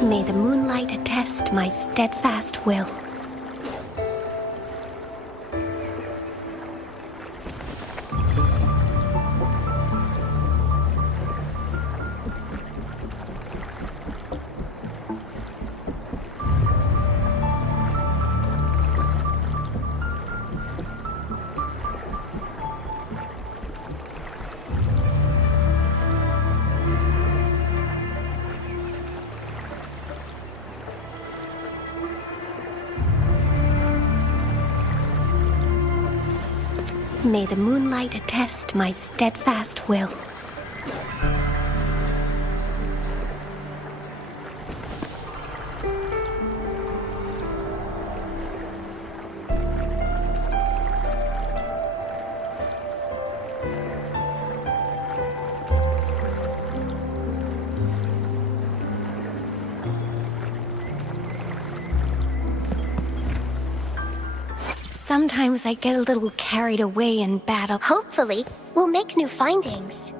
May the moonlight attest my steadfast will. May the moonlight attest my steadfast will. Sometimes I get a little carried away in battle. Hopefully, we'll make new findings.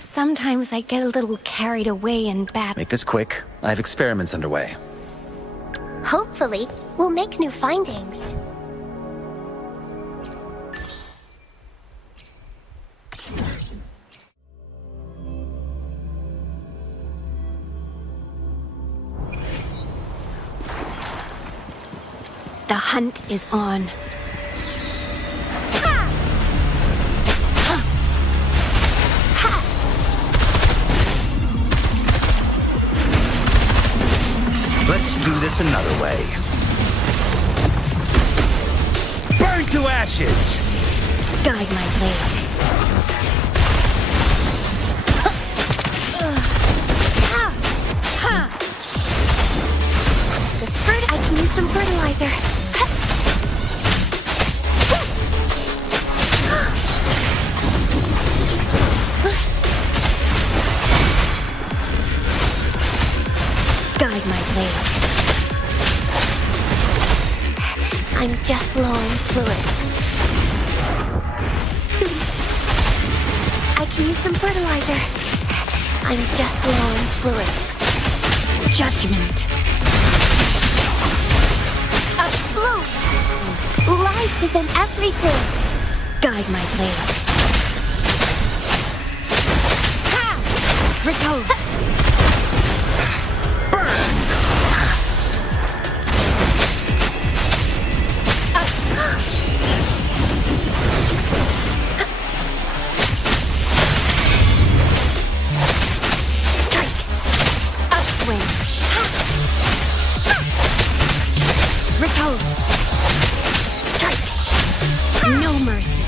Sometimes I get a little carried away in battle. Make this quick. I have experiments underway. Hopefully, we'll make new findings. The hunt is on. Let's do this another way. Burn to ashes! Guide my blade. The fruit, I can use some fertilizer. blade. I'm just low on fluids. I can use some fertilizer. I'm just low on fluids. Judgment. Explode! Life is in everything. Guide my blade. Ha! Repose. Repose. Strike. No mercy.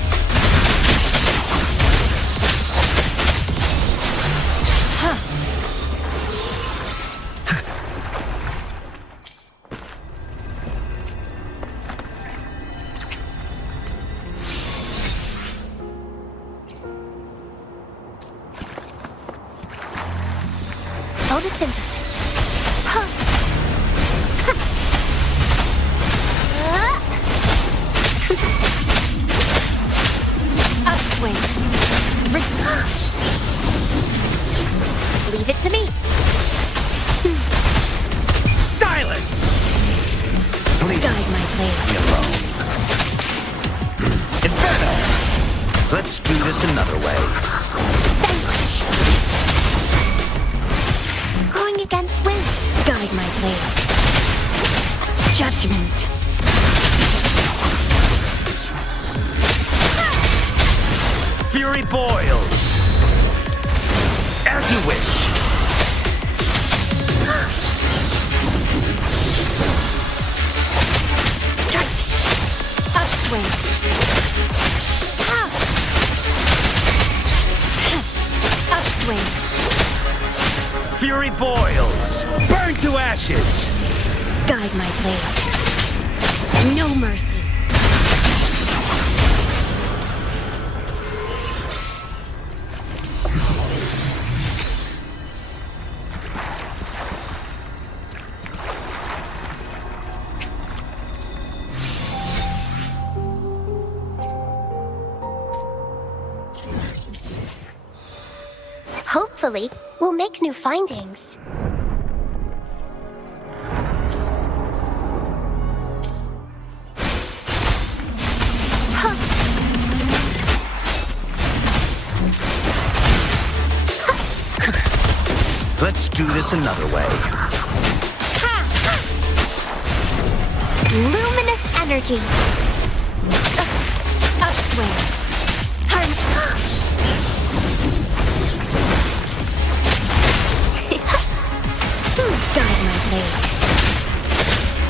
Huh. Photosynthesis. Huh. Upswing. Leave it to me. Silence! Please Guide my blade. leave me alone. Inferno! Let's do this another way. Vanquish. Going against wind. Guide my blade. Judgment. Fury boils. As you wish. Strike. Upswing. Upswing. Fury boils. Burn to ashes. Guide my blade. No mercy. Hopefully, we'll make new findings. Huh. Let's do this another way. Luminous energy. Upswing. Guide my blade.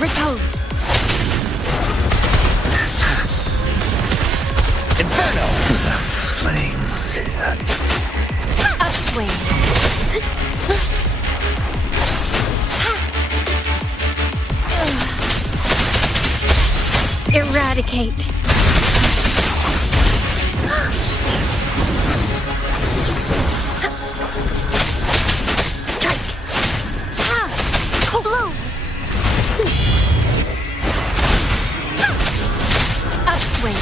Repose. Inferno! The flames. Upswing. Eradicate. Strike. Blow. Upswing.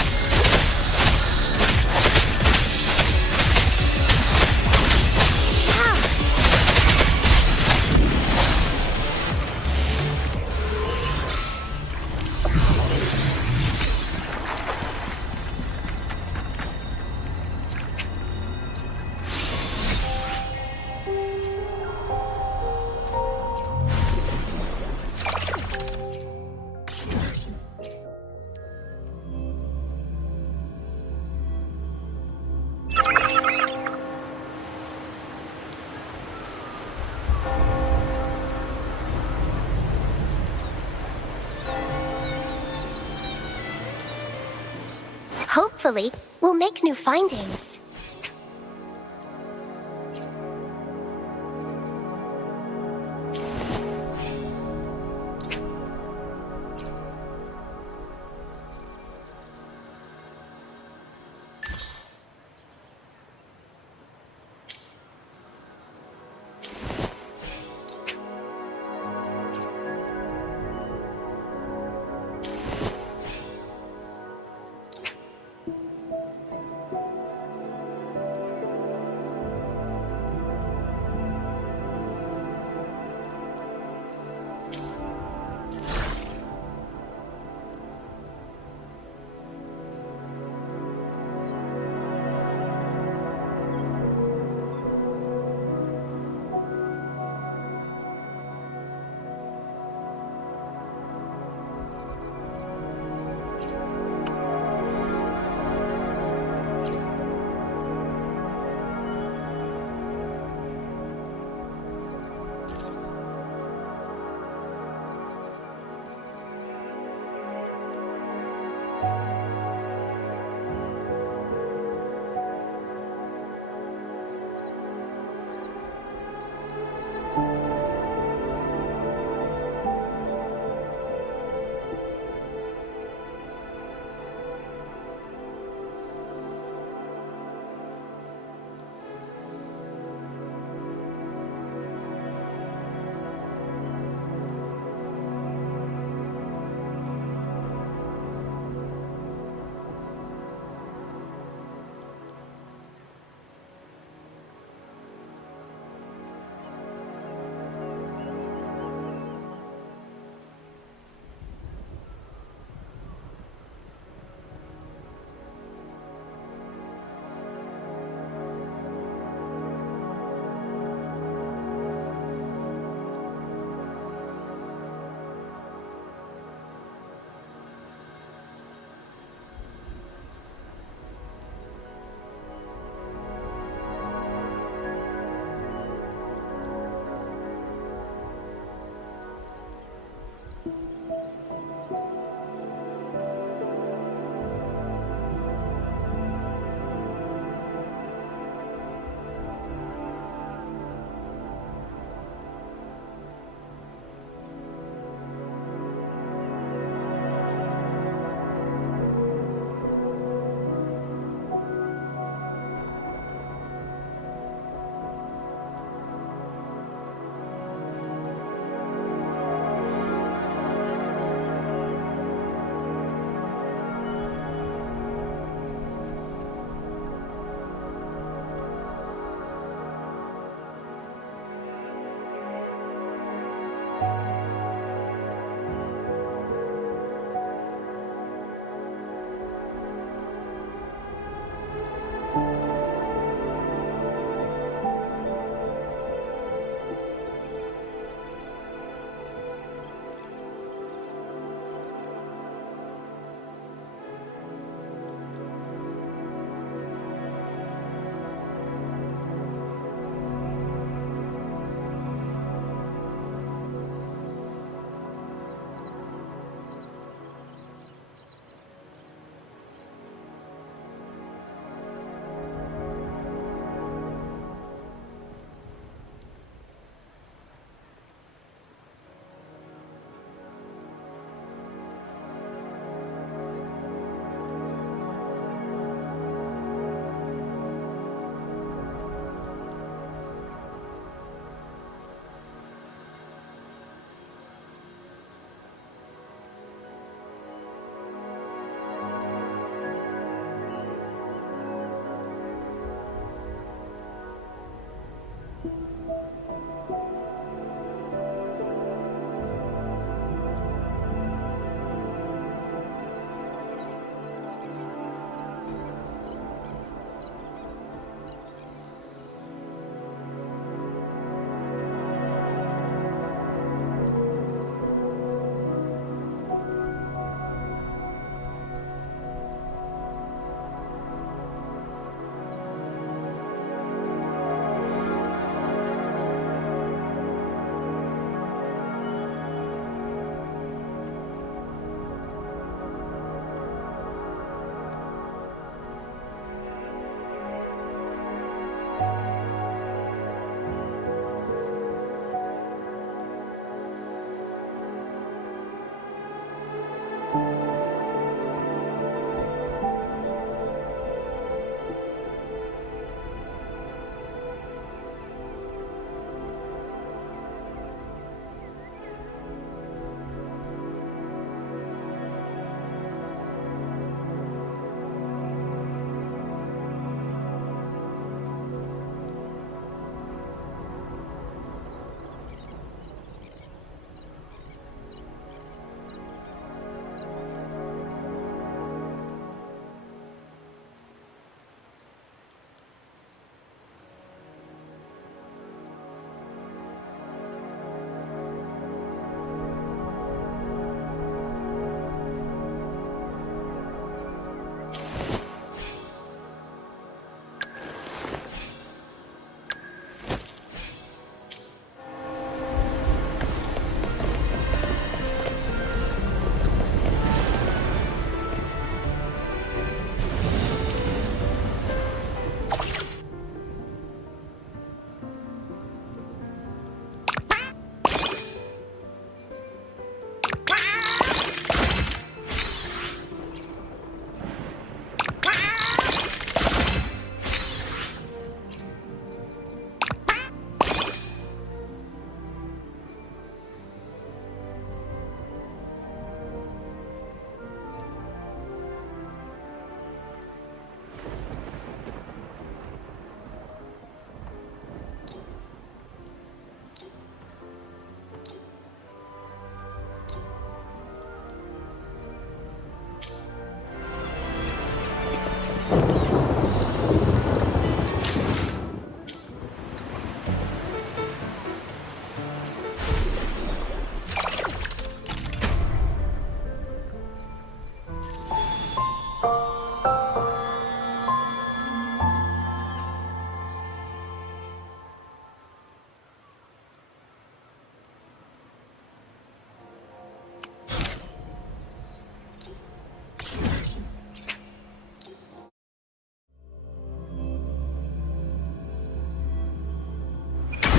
Hopefully, we'll make new findings.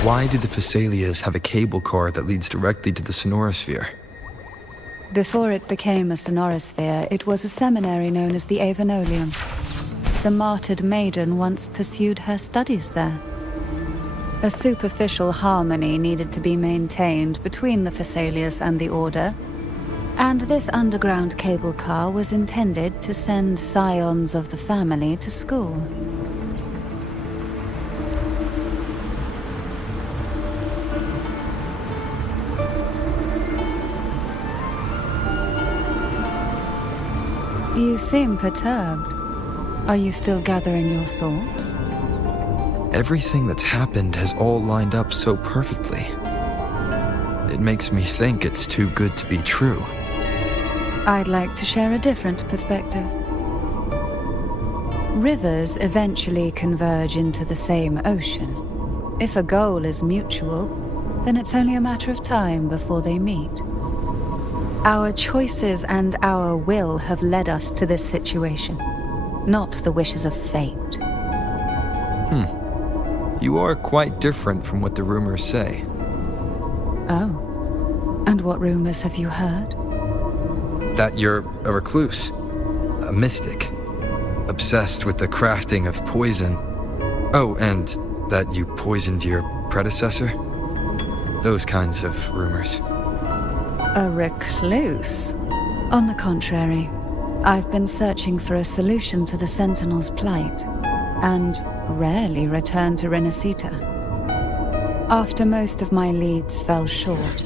Why do the Phasalias have a cable car that leads directly to the sonorosphere? Before it became a sonorosphere, it was a seminary known as the Avenolium. The martyred maiden once pursued her studies there. A superficial harmony needed to be maintained between the Phasalias and the Order, and this underground cable car was intended to send scions of the family to school. You seem perturbed. Are you still gathering your thoughts? Everything that's happened has all lined up so perfectly. It makes me think it's too good to be true. I'd like to share a different perspective. Rivers eventually converge into the same ocean. If a goal is mutual, then it's only a matter of time before they meet. Our choices and our will have led us to this situation, not the wishes of fate. You are quite different from what the rumors say. Oh, and what rumors have you heard? That you're a recluse, a mystic, obsessed with the crafting of poison. Oh, and that you poisoned your predecessor? Those kinds of rumors. A recluse? On the contrary, I've been searching for a solution to the Sentinel's plight, and rarely return to Renacita. After most of my leads fell short,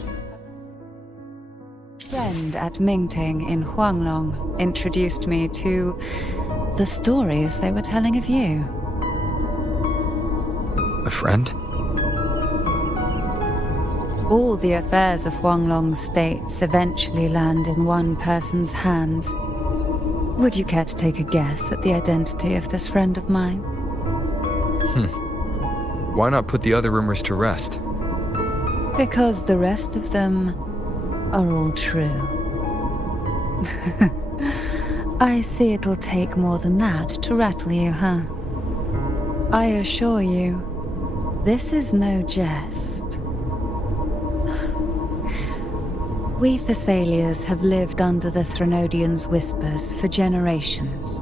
a friend at Mingting in Huanglong introduced me to the stories they were telling of you. A friend? All the affairs of Huanglong states eventually land in one person's hands. Would you care to take a guess at the identity of this friend of mine? Why not put the other rumors to rest? Because the rest of them are all true. I see it'll take more than that to rattle you, huh? I assure you, this is no jest. We Thessalians have lived under the Threnodians' whispers for generations.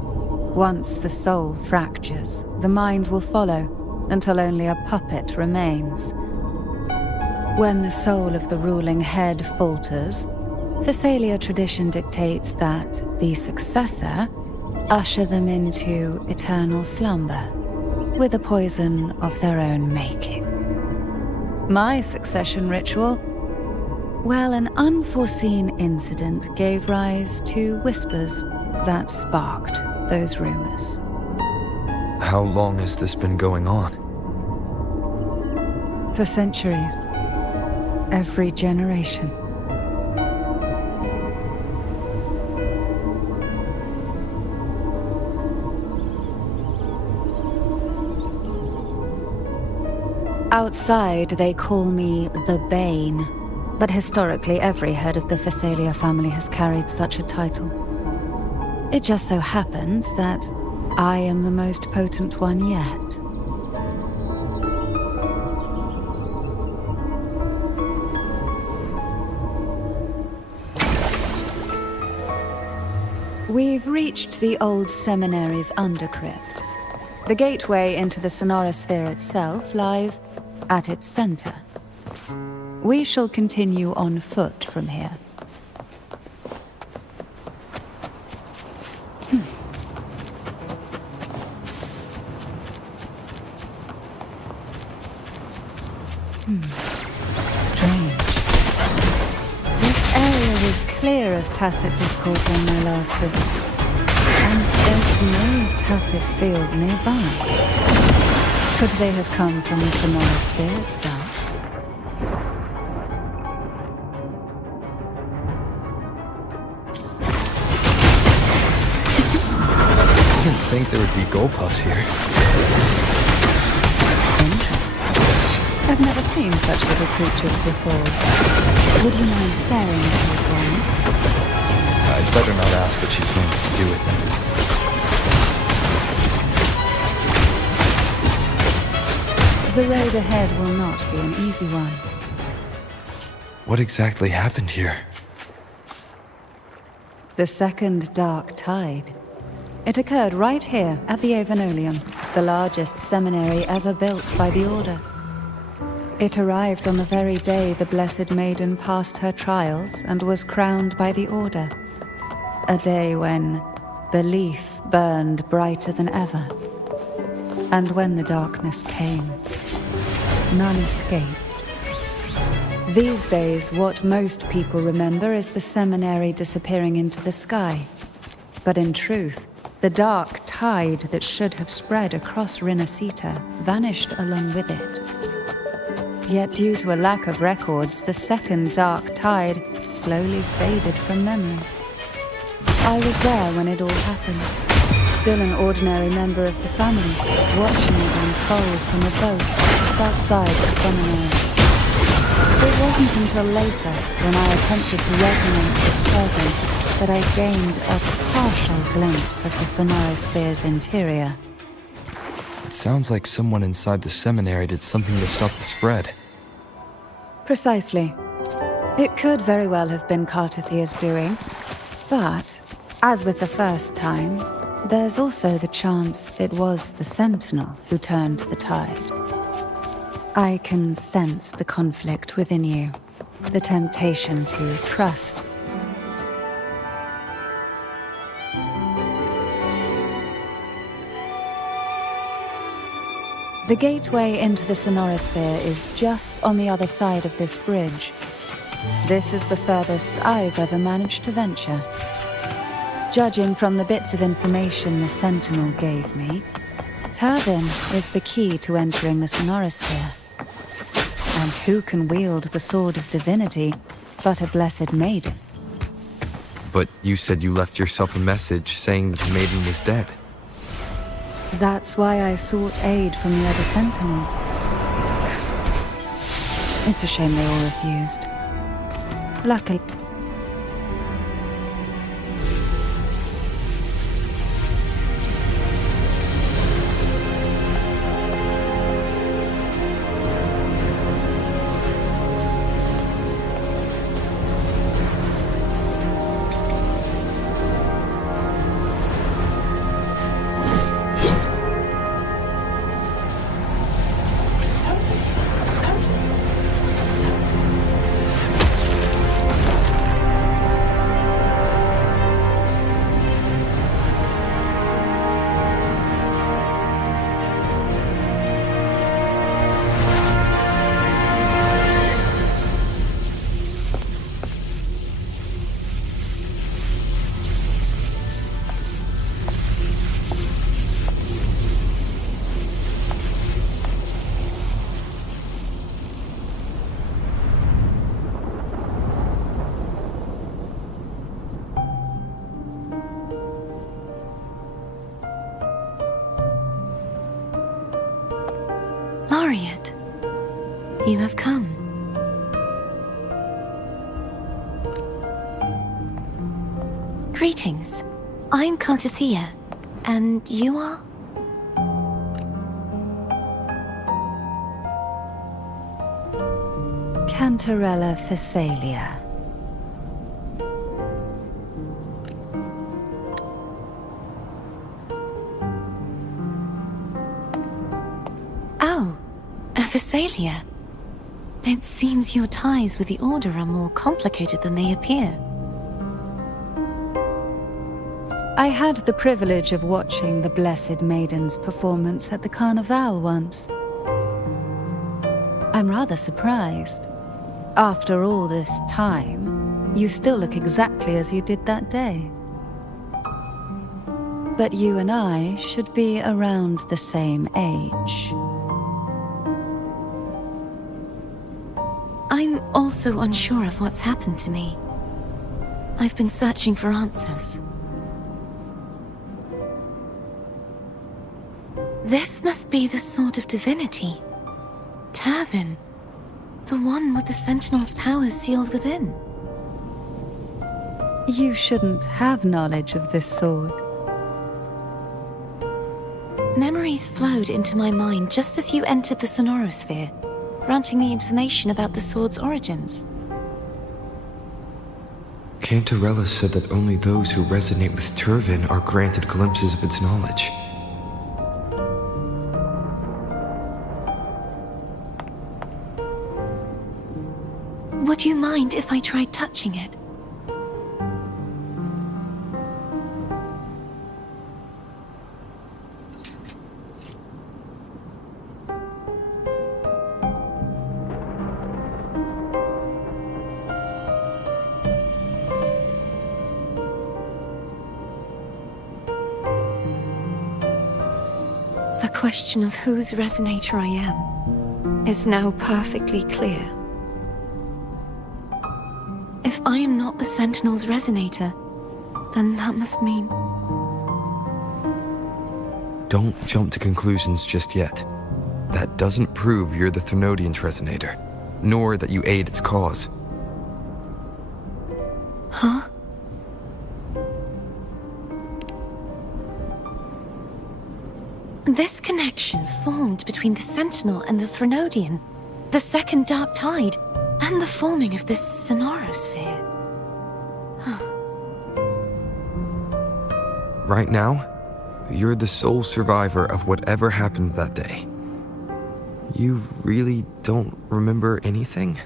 Once the soul fractures, the mind will follow, until only a puppet remains. When the soul of the ruling head falters, Thessalia tradition dictates that the successor usher them into eternal slumber, with a poison of their own making. My succession ritual? Well, an unforeseen incident gave rise to whispers that sparked those rumors. How long has this been going on? For centuries. Every generation. Outside, they call me the Bane, but historically every head of the Thessalia family has carried such a title. It just so happens that I am the most potent one yet. We've reached the old seminary's undercrypt. The gateway into the sonorosphere itself lies at its center. We shall continue on foot from here. Strange. This area was clear of tacit discords on my last visit. And there's no tacit field nearby. Could they have come from the sonorosphere itself? I didn't think there would be goldpuffs here. Interesting. I've never seen such little creatures before. Would you mind sparing them for me? I'd better not ask what she plans to do with them. The road ahead will not be an easy one. What exactly happened here? The second dark tide. It occurred right here at the Avenolium, the largest seminary ever built by the Order. It arrived on the very day the Blessed Maiden passed her trials and was crowned by the Order. A day when belief burned brighter than ever. And when the darkness came, none escaped. These days, what most people remember is the seminary disappearing into the sky. But in truth, the dark tide that should have spread across Rinascita vanished along with it. Yet due to a lack of records, the second dark tide slowly faded from memory. I was there when it all happened, still an ordinary member of the family, watching it unfold from a boat just outside the seminary. It wasn't until later, when I attempted to resonate with Turvin, that I gained a partial glimpse of the sonorosphere's interior. It sounds like someone inside the seminary did something to stop the spread. Precisely. It could very well have been Cartathia's doing, but, as with the first time, there's also the chance it was the Sentinel who turned the tide. I can sense the conflict within you, the temptation to trust. The gateway into the Sonorosphere is just on the other side of this bridge. This is the furthest I've ever managed to venture. Judging from the bits of information the Sentinel gave me, Turvin is the key to entering the Sonorosphere. And who can wield the Sword of Divinity but a blessed maiden? But you said you left yourself a message saying that the maiden was dead. That's why I sought aid from the other Sentinels. It's a shame they all refused. Luckily... Laureate, you have come. Greetings. I'm Cantathea, and you are? Cantarella Phasalia. Oh, a Phasalia. It seems your ties with the Order are more complicated than they appear. I had the privilege of watching the Blessed Maiden's performance at the Carnival once. I'm rather surprised. After all this time, you still look exactly as you did that day. But you and I should be around the same age. I'm also unsure of what's happened to me. I've been searching for answers. This must be the Sword of Divinity. Turvin. The one with the Sentinel's powers sealed within. You shouldn't have knowledge of this sword. Memories flowed into my mind just as you entered the Sonorosphere, granting me information about the sword's origins. Cantarella said that only those who resonate with Turvin are granted glimpses of its knowledge. Would you mind if I tried touching it? The question of whose resonator I am is now perfectly clear. If I am not the Sentinel's resonator, then that must mean... Don't jump to conclusions just yet. That doesn't prove you're the Thenodian's resonator, nor that you aid its cause. Huh? This connection formed between the Sentinel and the Thenodian, the second Dark Tide, and the forming of this Sonorosphere. Right now, you're the sole survivor of whatever happened that day. You really don't remember anything?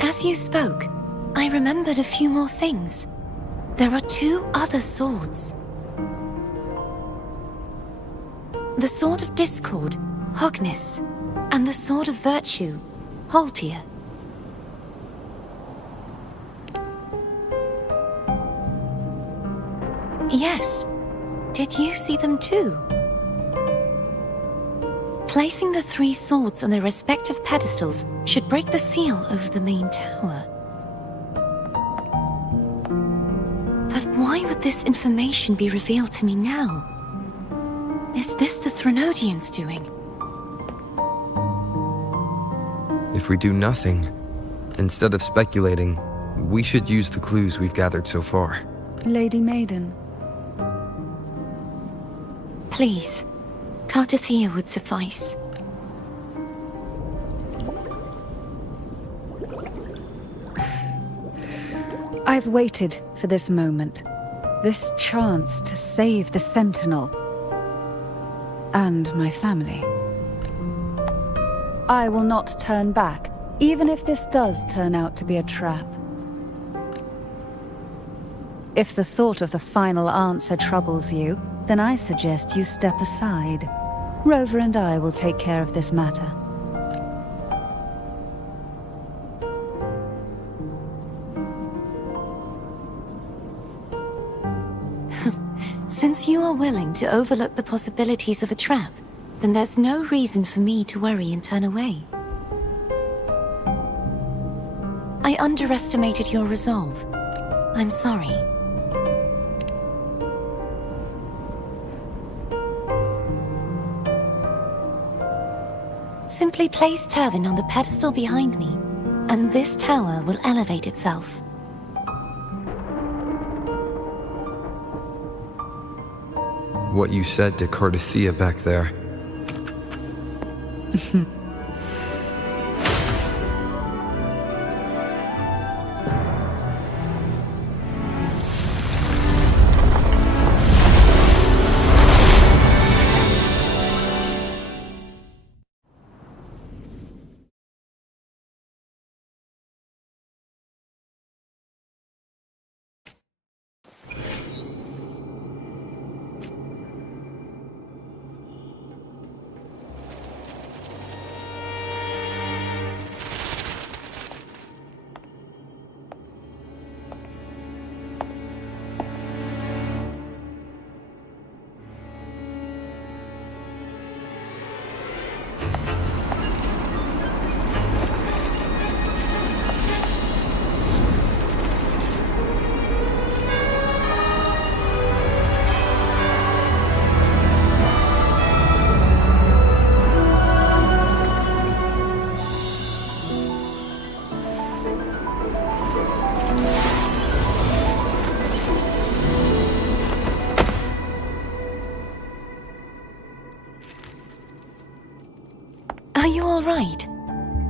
As you spoke, I remembered a few more things. There are 2 other swords. The sword of discord, Hogness, and the sword of virtue, Haltia. Yes. Did you see them too? Placing the 3 swords on their respective pedestals should break the seal over the main tower. But why would this information be revealed to me now? Is this the Threnodians' doing? If we do nothing, instead of speculating, we should use the clues we've gathered so far. Lady Maiden, Please, Cardothea would suffice. I've waited for this moment. This chance to save the Sentinel. And my family. I will not turn back, even if this does turn out to be a trap. If the thought of the final answer troubles you, then I suggest you step aside. Rover and I will take care of this matter. Since you are willing to overlook the possibilities of a trap, then there's no reason for me to worry and turn away. I underestimated your resolve. I'm sorry. Simply place Turvin on the pedestal behind me, and this tower will elevate itself. What you said to Cardothea back there. Are you all right?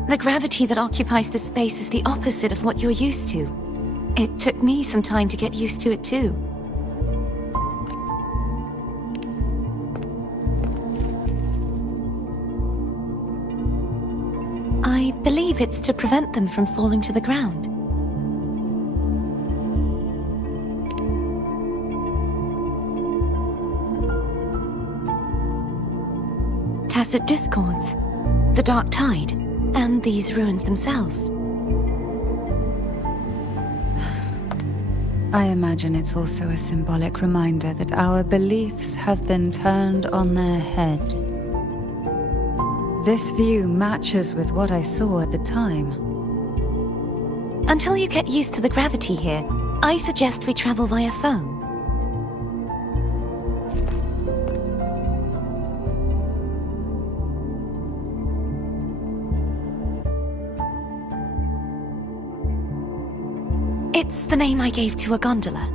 The gravity that occupies this space is the opposite of what you're used to. It took me some time to get used to it too. I believe it's to prevent them from falling to the ground. Tacit discords, the dark tide, and these ruins themselves. I imagine it's also a symbolic reminder that our beliefs have been turned on their head. This view matches with what I saw at the time. Until you get used to the gravity here, I suggest we travel via phone. It's the name I gave to a gondola.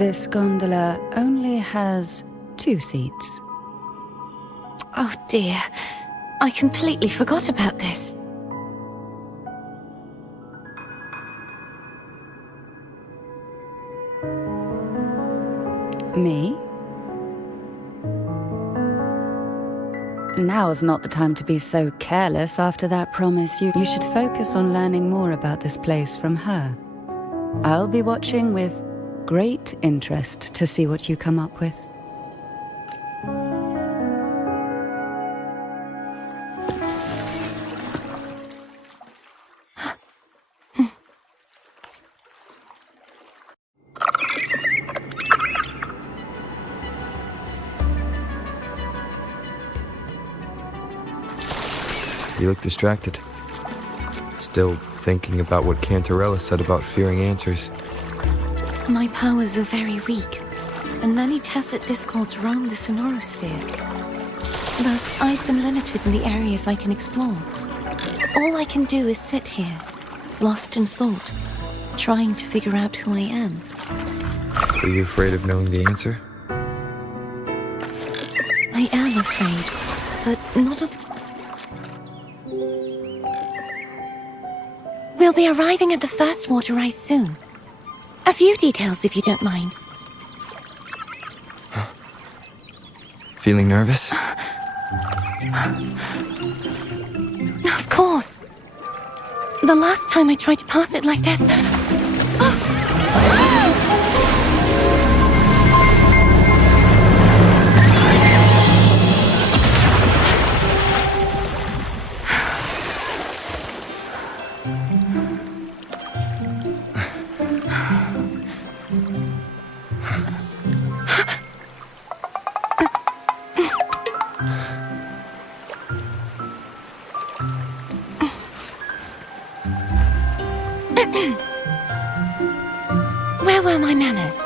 This gondola only has 2 seats. Oh dear. I completely forgot about this. Me? Now's not the time to be so careless after that promise. You should focus on learning more about this place from her. I'll be watching with great interest to see what you come up with. You look distracted. Still thinking about what Cantarella said about fearing answers. My powers are very weak, and many tacit discords roam the sonorosphere. Thus, I've been limited in the areas I can explore. All I can do is sit here, lost in thought, trying to figure out who I am. Are you afraid of knowing the answer? I am afraid, but not of... We'll be arriving at the first water rise soon. A few details, if you don't mind. Feeling nervous? Of course. The last time I tried to pass it like this... Where were my manners?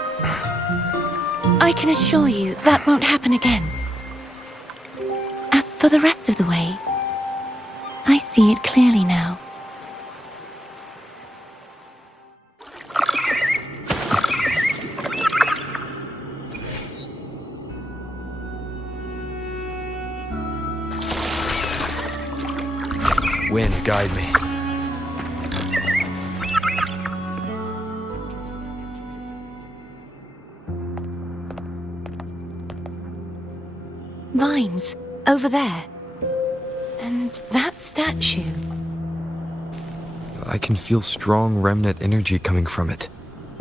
I can assure you that won't happen again. As for the rest of the way, I see it clearly now. Wind, guide me. Vines, over there. And that statue. I can feel strong remnant energy coming from it.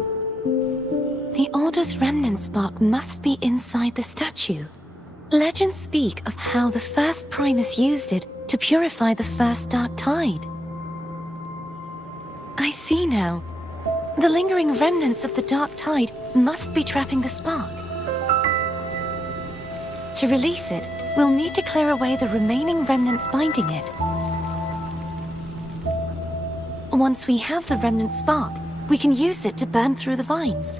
The Order's remnant spark must be inside the statue. Legends speak of how the first Primus used it to purify the first dark tide. I see now. The lingering remnants of the dark tide must be trapping the spark. To release it, we'll need to clear away the remaining remnants binding it. Once we have the remnant spark, we can use it to burn through the vines.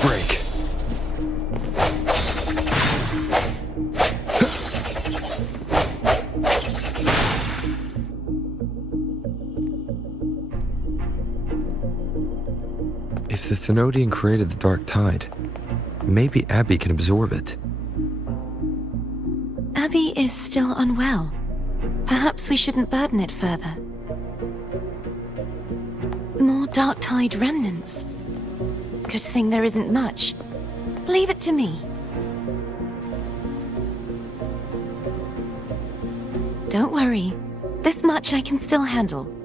Break. If the Thenodian created the Dark Tide, maybe Abby can absorb it. Abby is still unwell. Perhaps we shouldn't burden it further. More Dark Tide remnants. Good thing there isn't much. Leave it to me. Don't worry. This much I can still handle.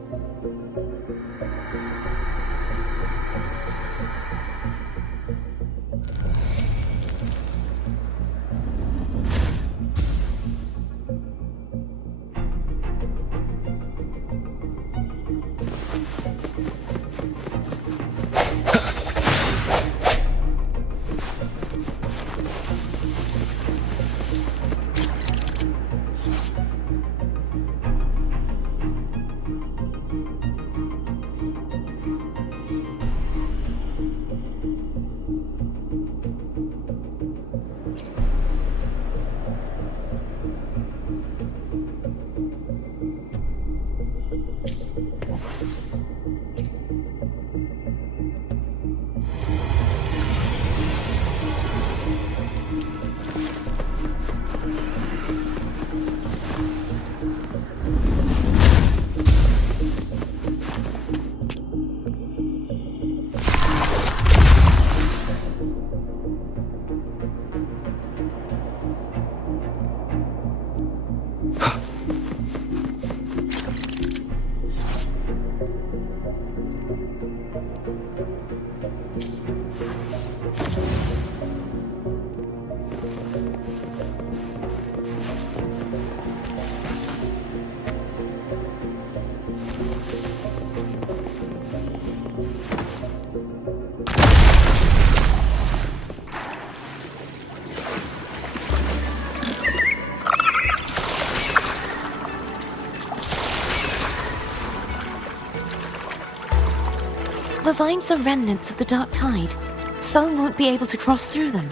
The vines are remnants of the dark tide. Foam won't be able to cross through them.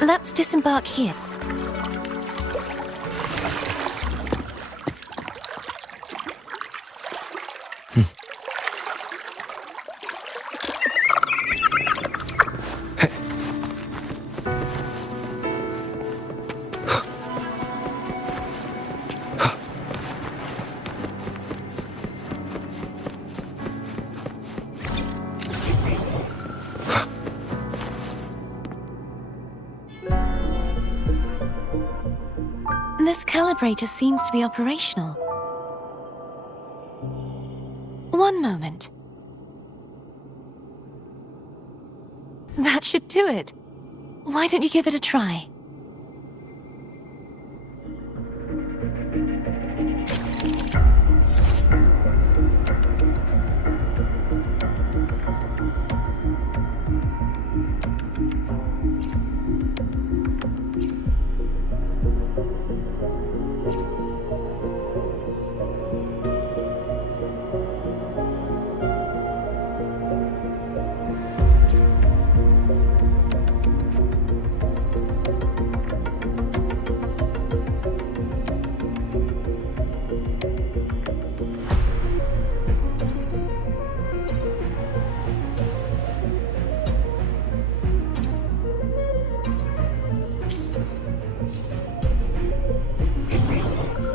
Let's disembark here. This calibrator seems to be operational. One moment. That should do it. Why don't you give it a try?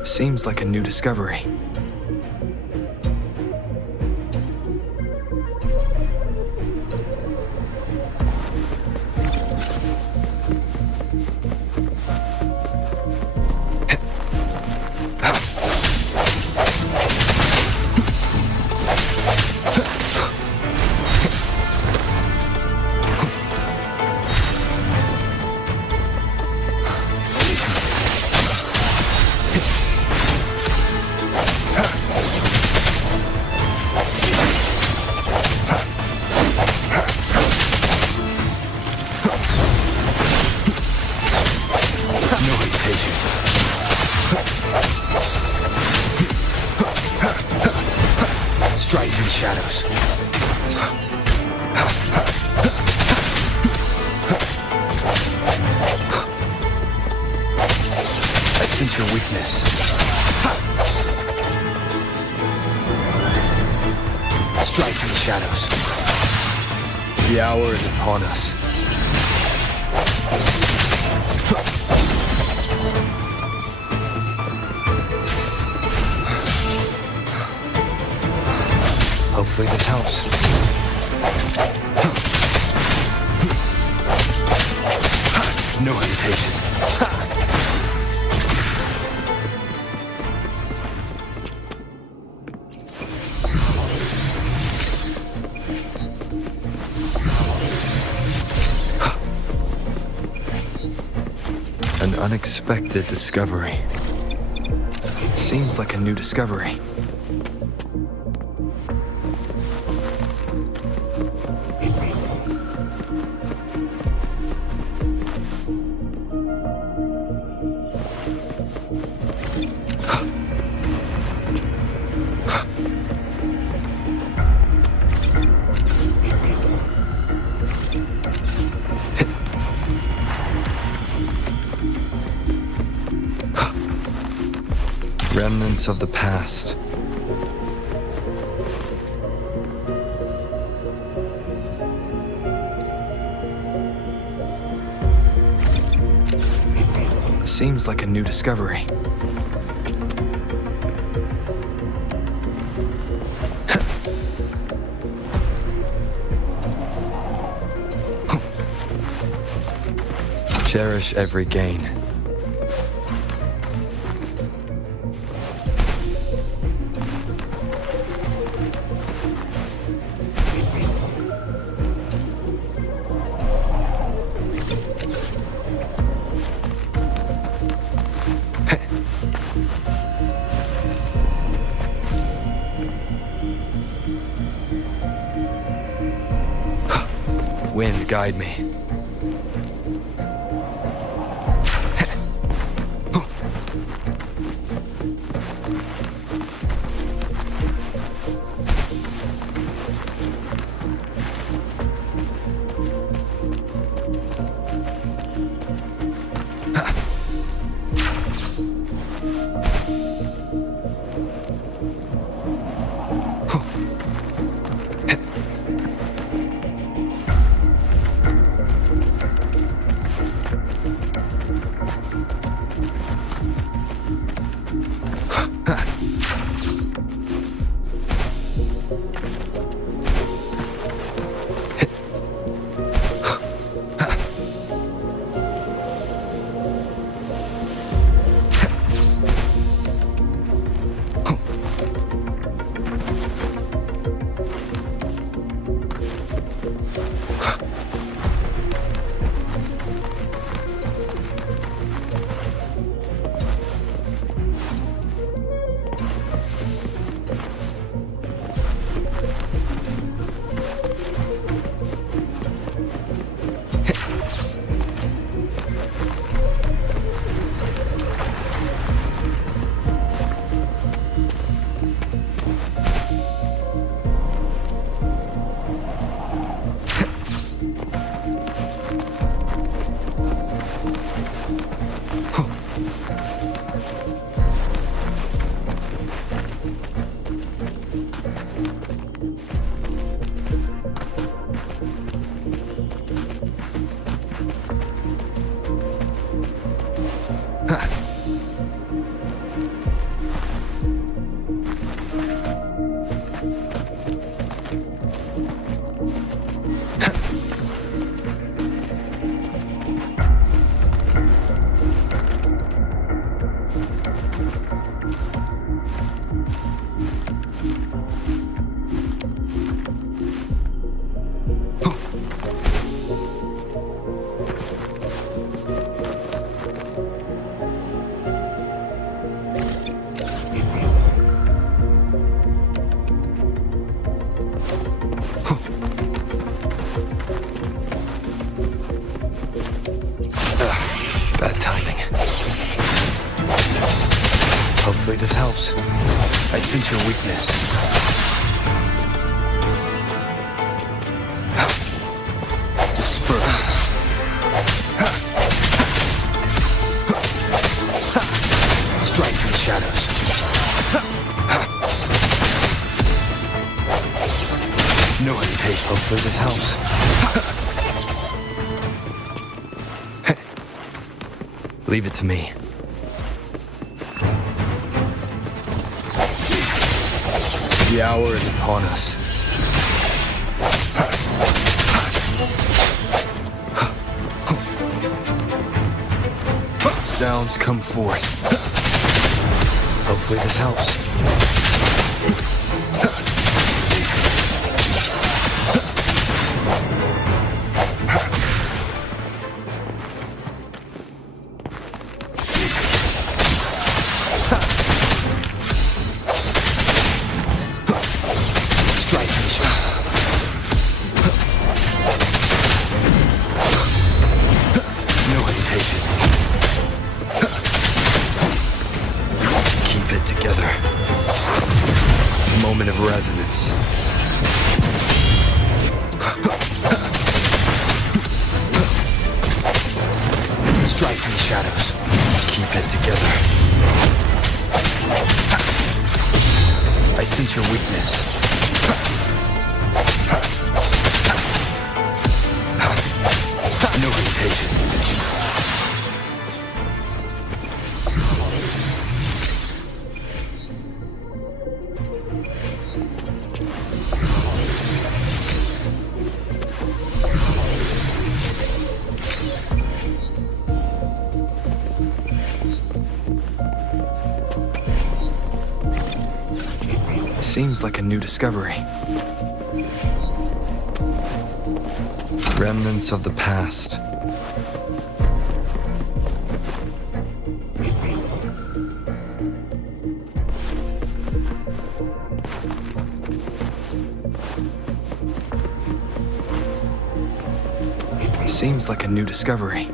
Seems like a new discovery. Strike through the shadows. I sense your weakness. Strike through the shadows. The hour is upon us. Hopefully this helps. No hesitation. An unexpected discovery. Seems like a new discovery. Remnants of the past. Seems like a new discovery. Cherish every gain. Wind, guide me. Bad timing. Hopefully this helps. I sense your weakness. Disperse. Strike from the shadows. No hesitation. Hopefully this helps. Leave it to me. The hour is upon us. Sounds come forth. Hopefully this helps. Moment of resonance. Strike from the shadows. Keep it together. I sense your weakness. No hesitation. Seems like a new discovery. Remnants of the past. Seems like a new discovery.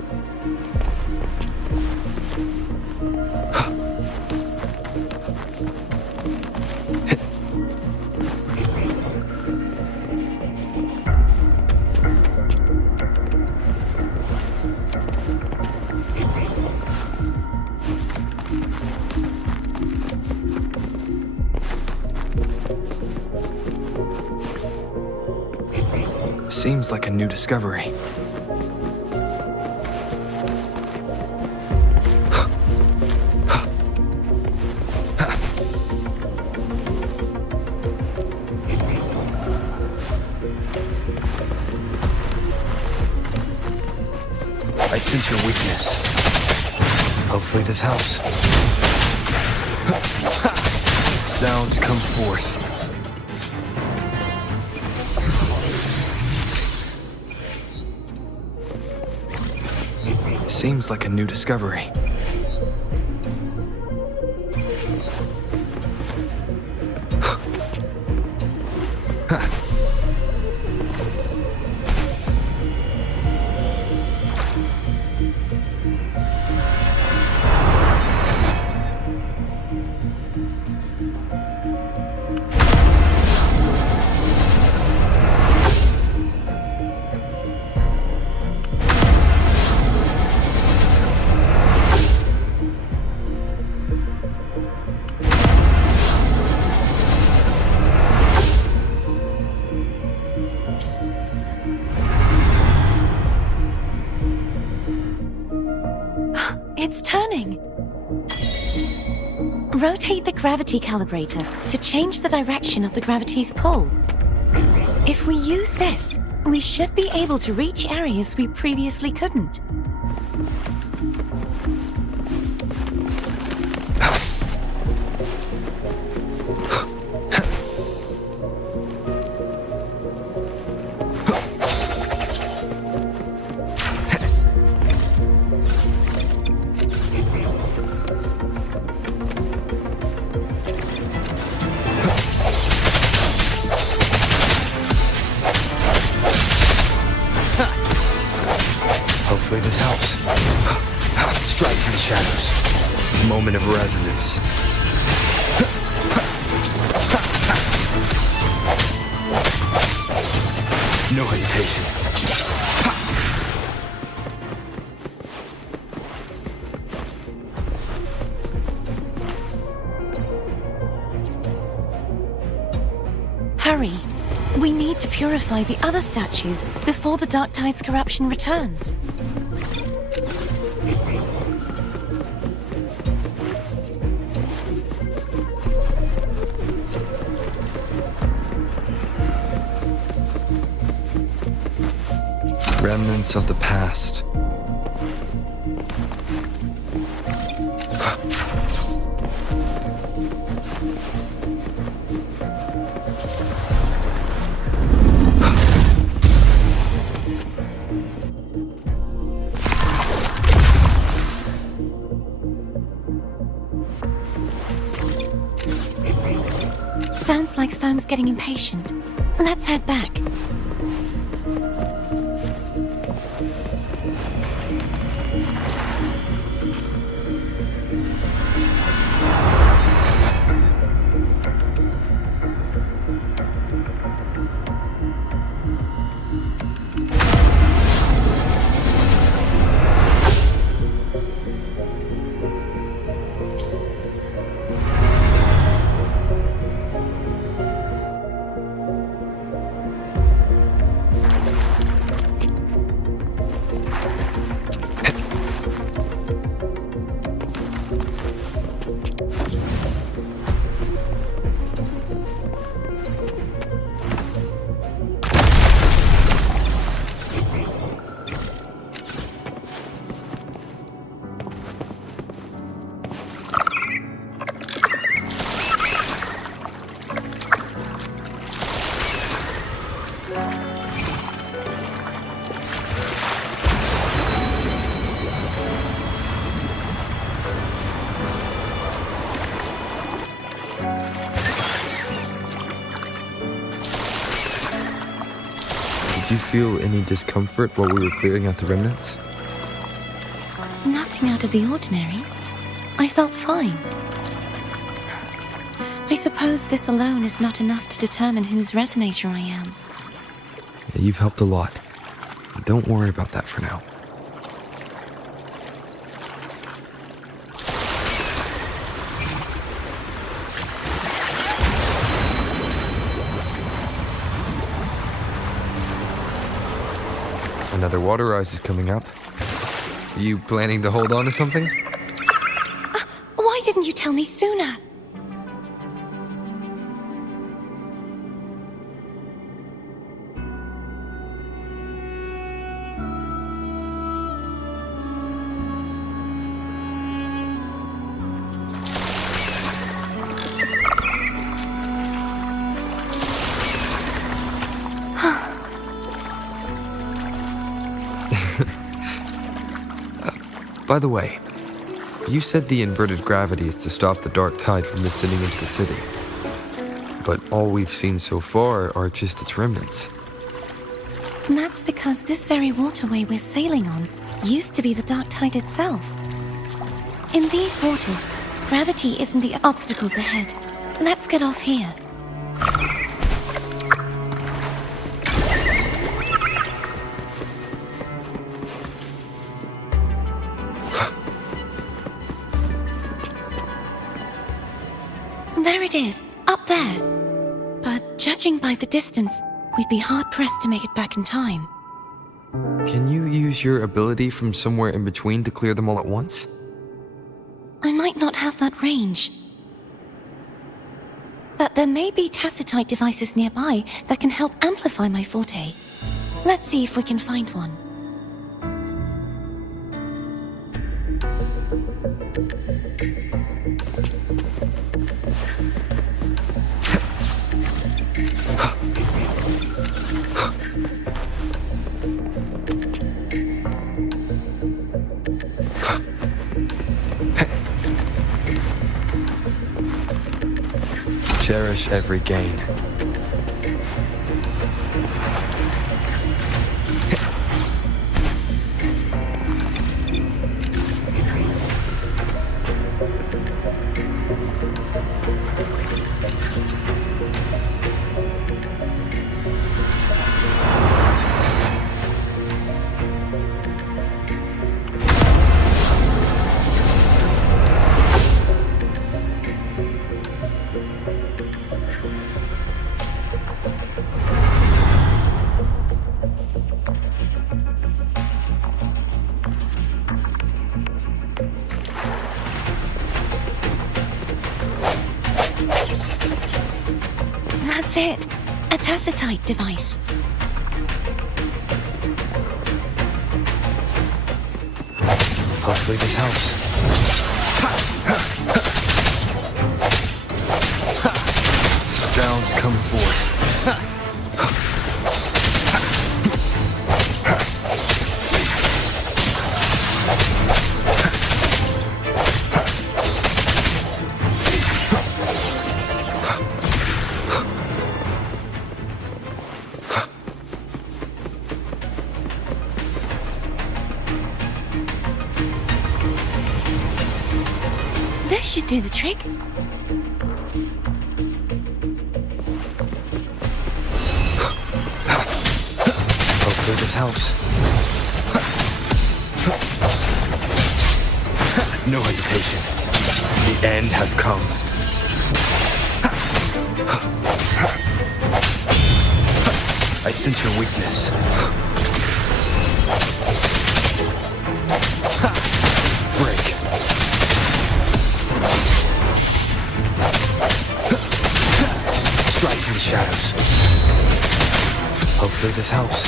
Seems like a new discovery. I sense your weakness. Hopefully this helps. Sounds come forth. Seems like a new discovery. It's turning. Rotate the gravity calibrator to change the direction of the gravity's pull. If we use this, we should be able to reach areas we previously couldn't. Hopefully this helps. Strike through the shadows. Moment of resonance. No hesitation. Hurry. We need to purify the other statues before the Dark Tide's corruption returns. Remnants of the past. Sounds like Foam's getting impatient. Let's head back. you feel any discomfort while we were clearing out the remnants? Nothing out of the ordinary. I felt fine. I suppose this alone is not enough to determine whose resonator I am. Yeah, you've helped a lot. Don't worry about that for now. Another water rise is coming up. You planning to hold on to something? Why didn't you tell me sooner? By the way, you said the inverted gravity is to stop the dark tide from descending into the city. But all we've seen so far are just its remnants. And that's because this very waterway we're sailing on used to be the dark tide itself. In these waters, gravity isn't the obstacles ahead. Let's get off here. There it is, up there. But judging by the distance, we'd be hard-pressed to make it back in time. Can you use your ability from somewhere in between to clear them all at once? I might not have that range. But there may be tacitite devices nearby that can help amplify my forte. Let's see if we can find one. Cherish every gain. That's it. A tacitite device. Hopefully this helps. Sounds come forth. This should do the trick. Hopefully this helps. No hesitation. The end has come. I sense your weakness. Break. Strike from the shadows. Hopefully this helps.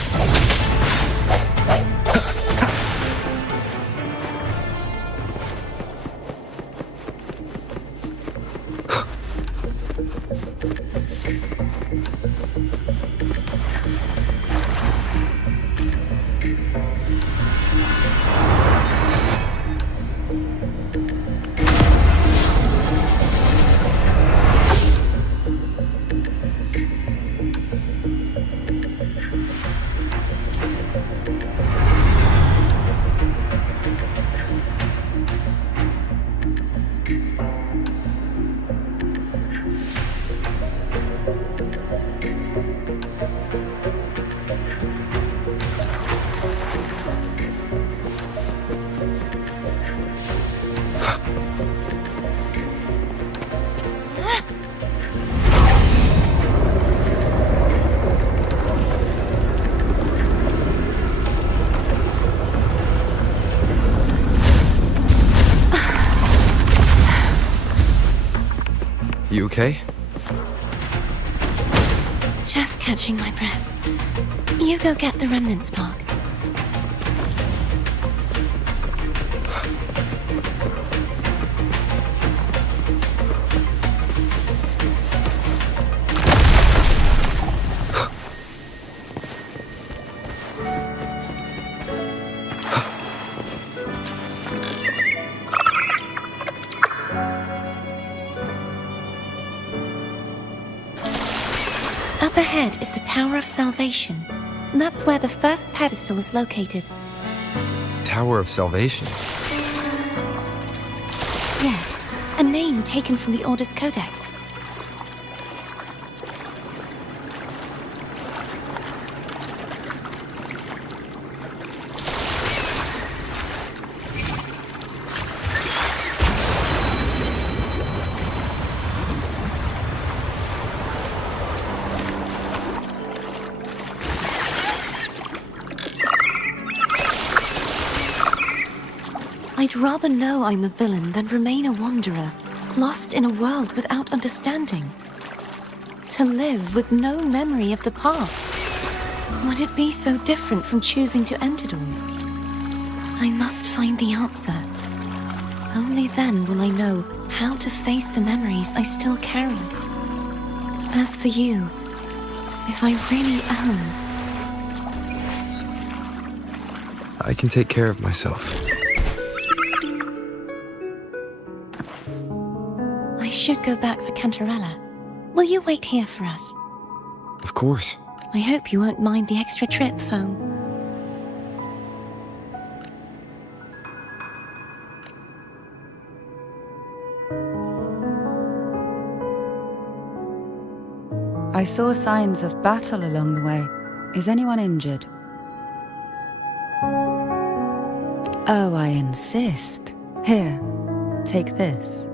You okay? Just catching my breath. You go get the remnant spark. Up ahead is the Tower of Salvation. That's where the first pedestal is located. Tower of Salvation? Yes, a name taken from the Order's Codex. I'd rather know I'm a villain than remain a wanderer, lost in a world without understanding. To live with no memory of the past. Would it be so different from choosing to end it all? I must find the answer. Only then will I know how to face the memories I still carry. As for you, if I really am... I can take care of myself. I should go back for Cantarella. Will you wait here for us? Of course. I hope you won't mind the extra trip, Foe. I saw signs of battle along the way. Is anyone injured? Oh, I insist. Here, take this.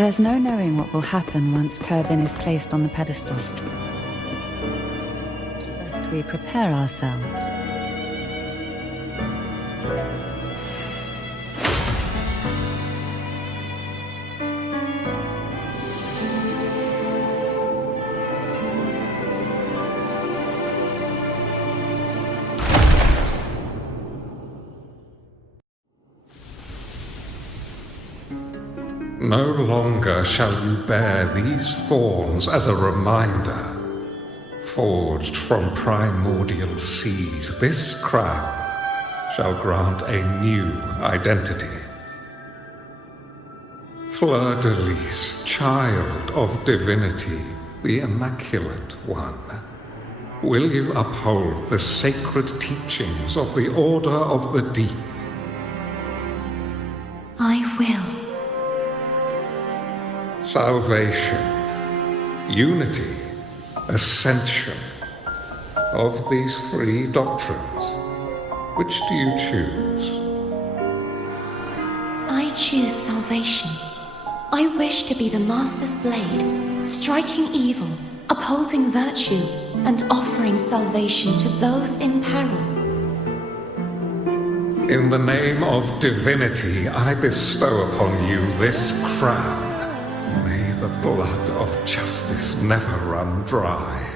There's no knowing what will happen once Turvin is placed on the pedestal. First, we prepare ourselves. No longer shall you bear these thorns as a reminder. Forged from primordial seas, this crown shall grant a new identity. Fleur-de-Lis, child of divinity, the Immaculate One, will you uphold the sacred teachings of the Order of the Deep? I will. Salvation, unity, ascension. Of these three doctrines, which do you choose? I choose salvation. I wish to be the Master's blade, striking evil, upholding virtue, and offering salvation to those in peril. In the name of divinity, I bestow upon you this crown. May the blood of justice never run dry.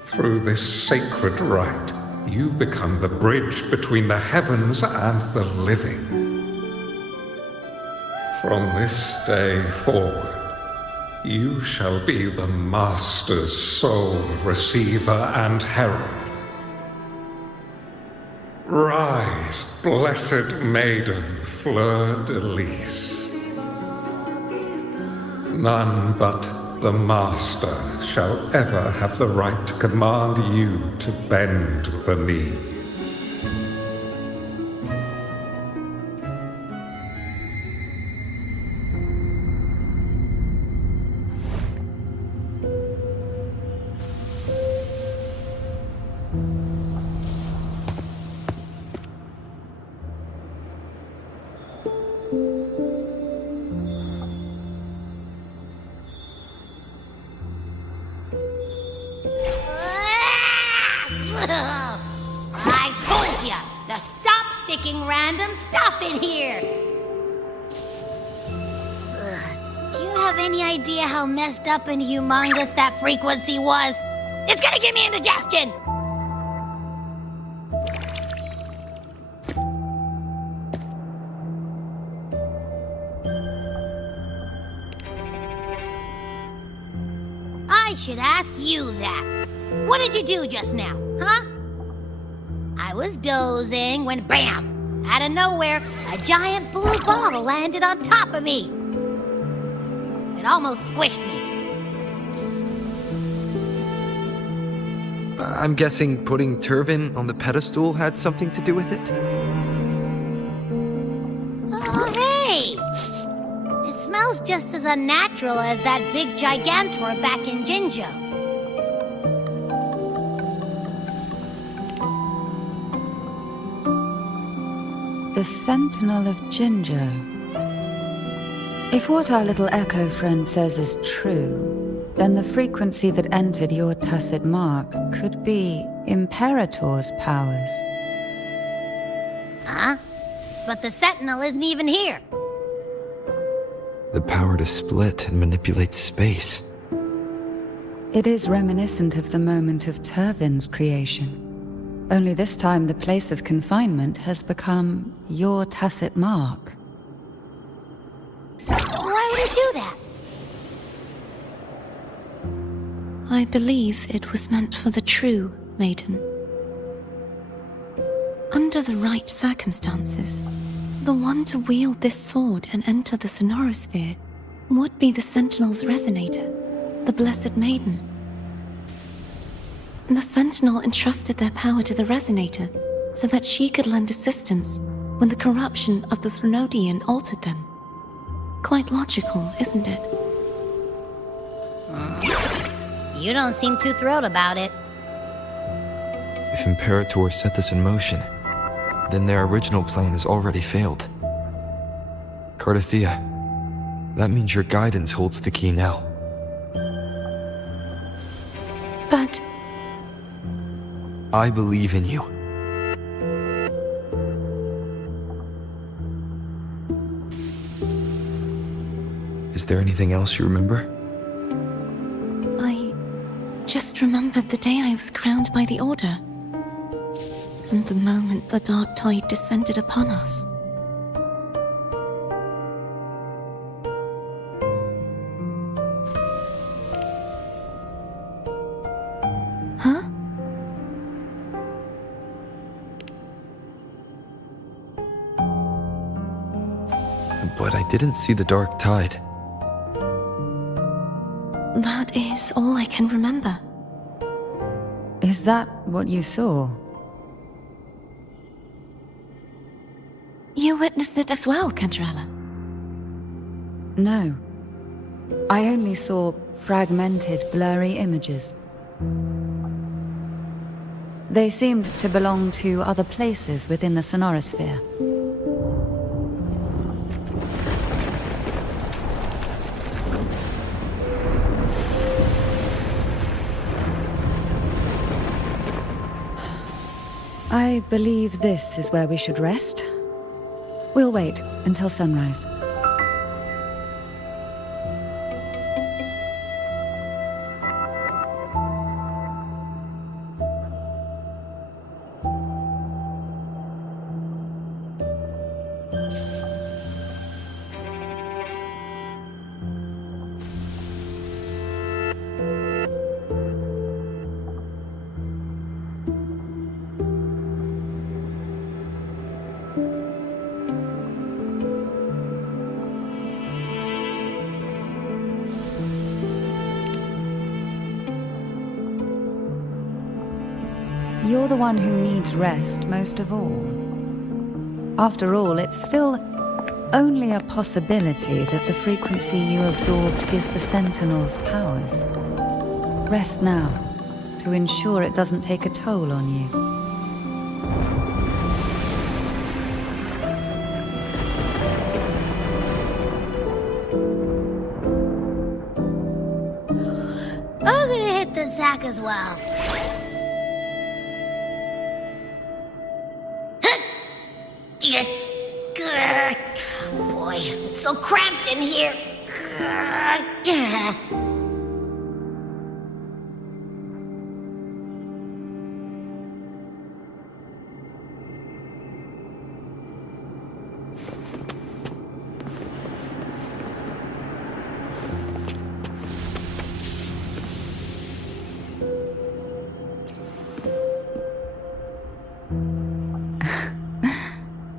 Through this sacred rite, you become the bridge between the heavens and the living. From this day forward, you shall be the Master's sole receiver and herald. Rise, blessed maiden Fleur-de-Lis. None but the Master shall ever have the right to command you to bend the knee. I told ya to stop sticking random stuff in here! Do you have any idea how messed up and humongous that frequency was? It's gonna give me indigestion! I should ask you that. What did you do just now, huh? I was dozing when BAM! Out of nowhere, a giant blue ball landed on top of me. It almost squished me. I'm guessing putting Turvin on the pedestal had something to do with it? Oh, hey! It smells just as unnatural as that big gigantor back in Jinjo. The Sentinel of Jinjo. If what our little echo friend says is true, then the frequency that entered your tacit mark could be Imperator's powers. Huh? But the Sentinel isn't even here. The power to split and manipulate space. It is reminiscent of the moment of Turvin's creation. Only this time the place of confinement has become your tacit mark. Why would he do that? I believe it was meant for the true maiden. Under the right circumstances, the one to wield this sword and enter the Sonorosphere would be the Sentinel's resonator, the Blessed Maiden. The Sentinel entrusted their power to the Resonator so that she could lend assistance when the corruption of the Threnodian altered them. Quite logical, isn't it? You don't seem too thrilled about it. If Imperator set this in motion, then their original plan has already failed. Cardathia, That means your guidance holds the key now. But I believe in you. Is there anything else you remember? I just remembered the day I was crowned by the Order. And the moment the dark tide descended upon us. Huh? But I didn't see the dark tide. That is all I can remember. Is that what you saw? You witnessed it as well, Cantarella. No. I only saw fragmented, blurry images. They seemed to belong to other places within the sonorosphere. I believe this is where we should rest. We'll wait until sunrise. You're the one who needs rest most of all. After all, it's still only a possibility that the frequency you absorbed is the Sentinel's powers. Rest now, to ensure it doesn't take a toll on you. I'm gonna hit the sack as well. Boy, it's so cramped in here.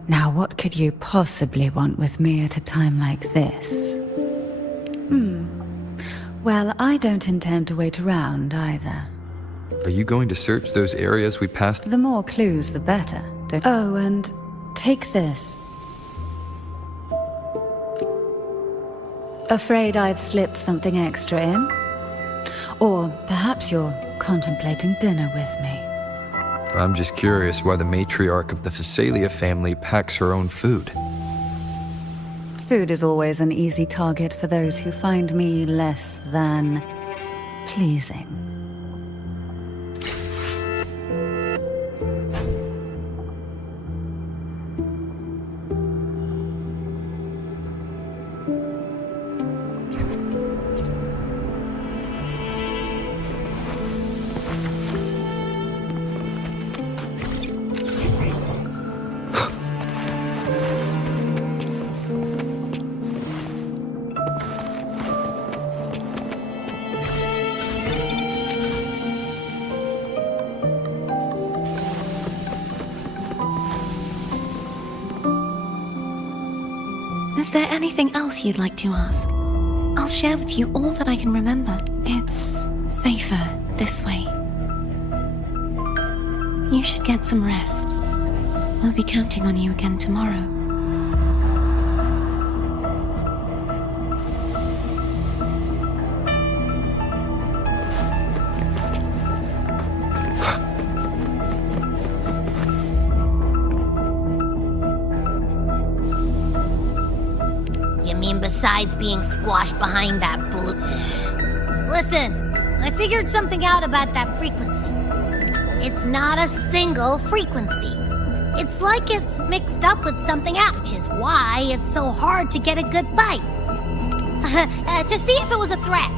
Now, what could you possibly want with me at a time like this? Well, I don't intend to wait around either. Are you going to search those areas we passed? The more clues, the better. Oh, and take this. Afraid I've slipped something extra in? Or perhaps you're contemplating dinner with me. I'm just curious why the matriarch of the Phasalia family packs her own food. Food is always an easy target for those who find me less than pleasing. Is there anything else you'd like to ask? I'll share with you all that I can remember. It's safer this way. You should get some rest. We'll be counting on you again tomorrow. You mean besides being squashed behind that blue... Listen, I figured something out about that frequency. It's not a single frequency. It's like it's mixed up with something else, which is why it's so hard to get a good bite. To see if it was a threat,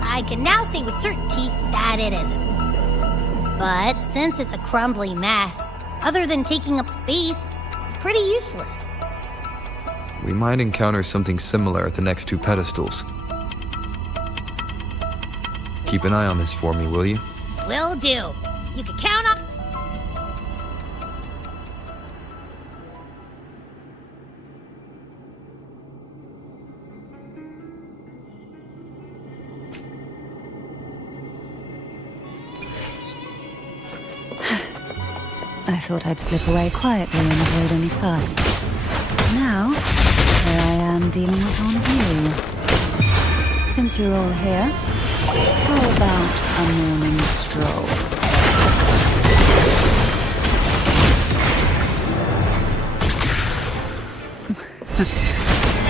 I can now say with certainty that it isn't. But since it's a crumbly mess, other than taking up space, it's pretty useless. We might encounter something similar at the next two pedestals. Keep an eye on this for me, will you? Will do. You can count on... I thought I'd slip away quietly and avoid any fuss. Now, here I am dealing with on you. Since you're all here, how about a morning stroll?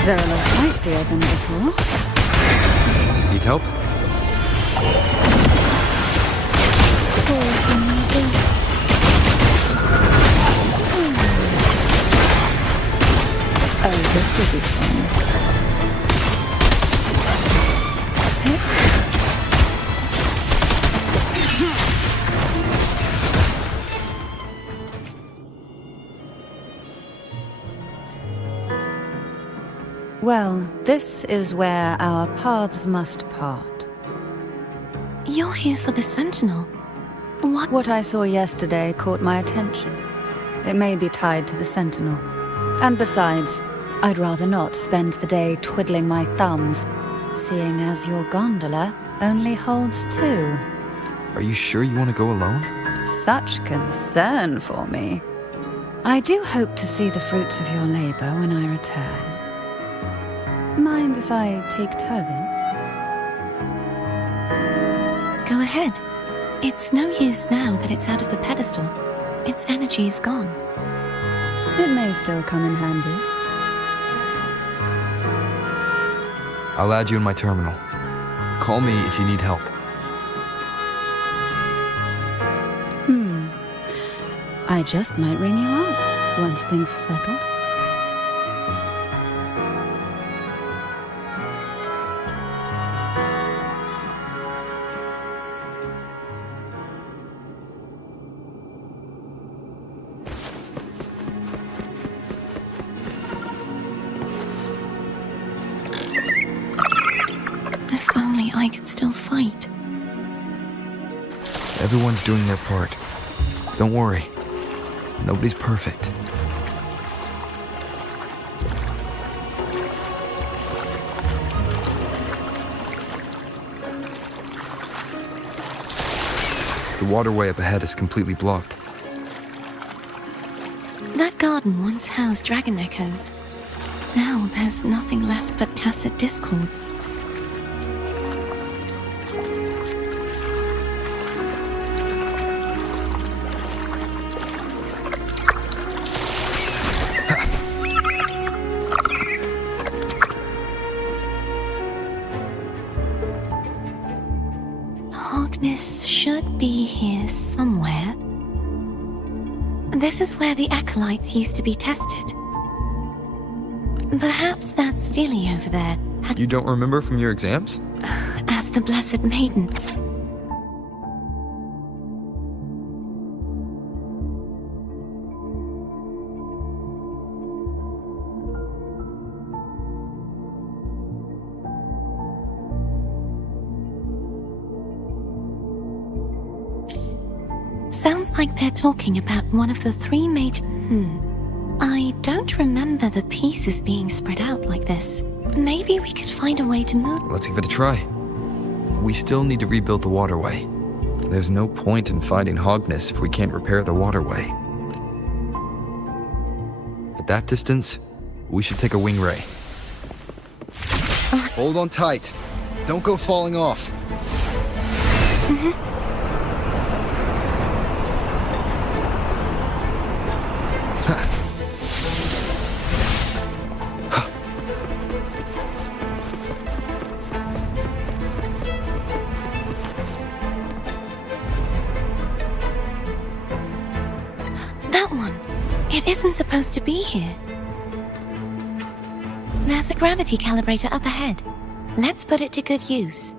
They're a lot feistier than before. Need help? Oh, this will be fun. Well, this is where our paths must part. You're here for the Sentinel. What I saw yesterday caught my attention. It may be tied to the Sentinel. And besides, I'd rather not spend the day twiddling my thumbs, seeing as your gondola only holds two. Are you sure you want to go alone? Such concern for me. I do hope to see the fruits of your labor when I return. Mind if I take Turvin? Go ahead. It's no use now that it's out of the pedestal. Its energy is gone. It may still come in handy. I'll add you in my terminal. Call me if you need help. I just might ring you up once things are settled. If only I could still fight. Everyone's doing their part. Don't worry. Nobody's perfect. The waterway up ahead is completely blocked. That garden once housed dragon echoes. Now there's nothing left but tacit discords. Hogness should be here somewhere. This is where the acolytes used to be tested. Perhaps that Steely over there had... You don't remember from your exams? As the Blessed Maiden. Sounds like they're talking about one of the three major... I don't remember the pieces being spread out like this. Maybe we could find a way to move... Let's give it a try. We still need to rebuild the waterway. There's no point in fighting Hogness if we can't repair the waterway. At that distance, we should take a wing ray. Hold on tight. Don't go falling off. isn't supposed to be here. There's a gravity calibrator up ahead. Let's put it to good use.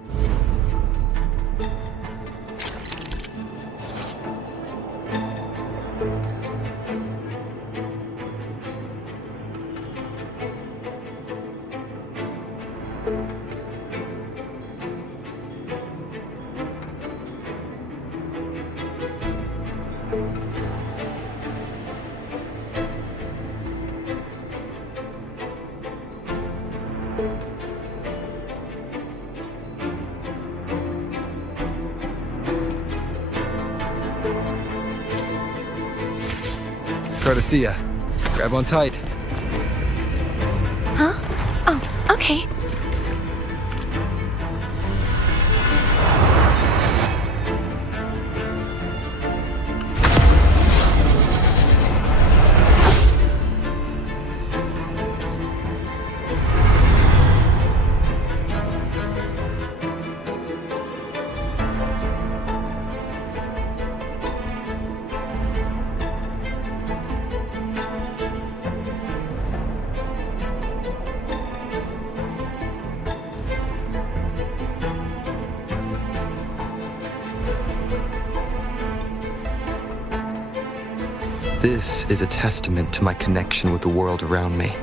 Thea, grab on tight. Huh? Oh, okay. This is a testament to my connection with the world around me,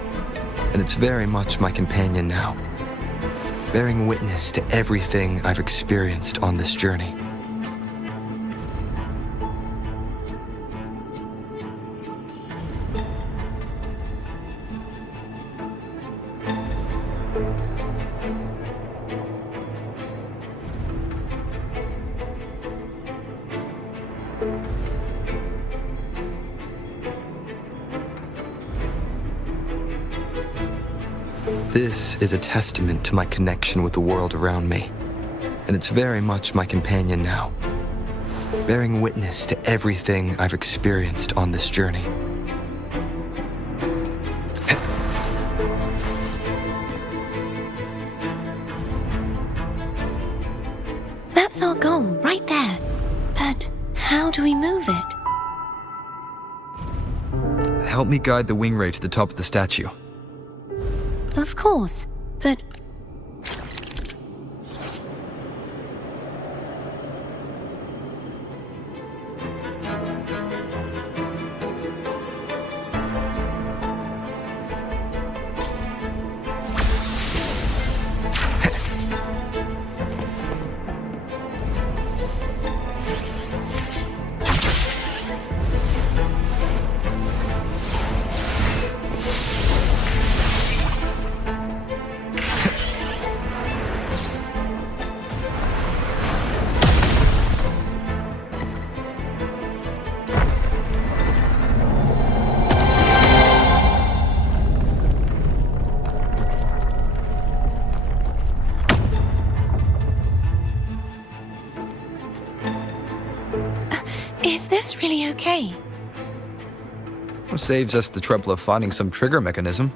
and it's very much my companion now, bearing witness to everything I've experienced on this journey. This is a testament to my connection with the world around me, and it's very much my companion now, bearing witness to everything I've experienced on this journey. That's our goal, right there. But how do we move it? Help me guide the wing ray to the top of the statue. Of course, but... Is this really okay? Saves us the trouble of finding some trigger mechanism.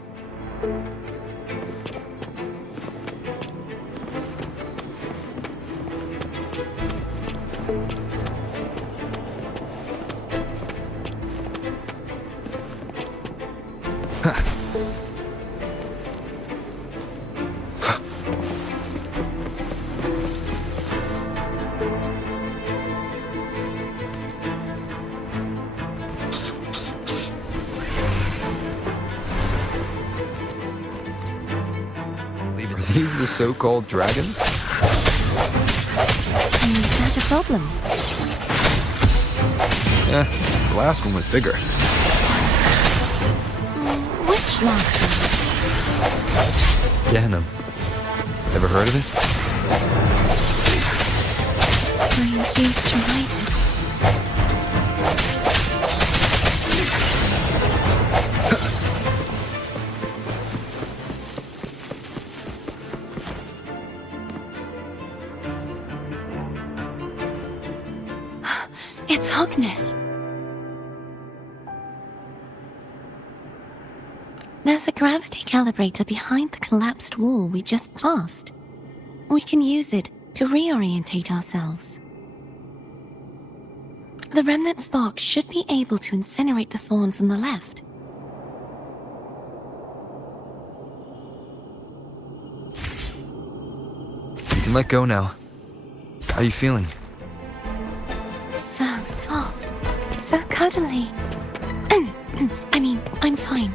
These the so-called dragons? Is that a problem? Yeah, the last one was bigger. Which last one? Ganem. Ever heard of it? I used to ride it. It's Hogness. There's a gravity calibrator behind the collapsed wall we just passed. We can use it to reorientate ourselves. The remnant spark should be able to incinerate the thorns on the left. You can let go now. How are you feeling? So soft. So cuddly. I mean, I'm fine.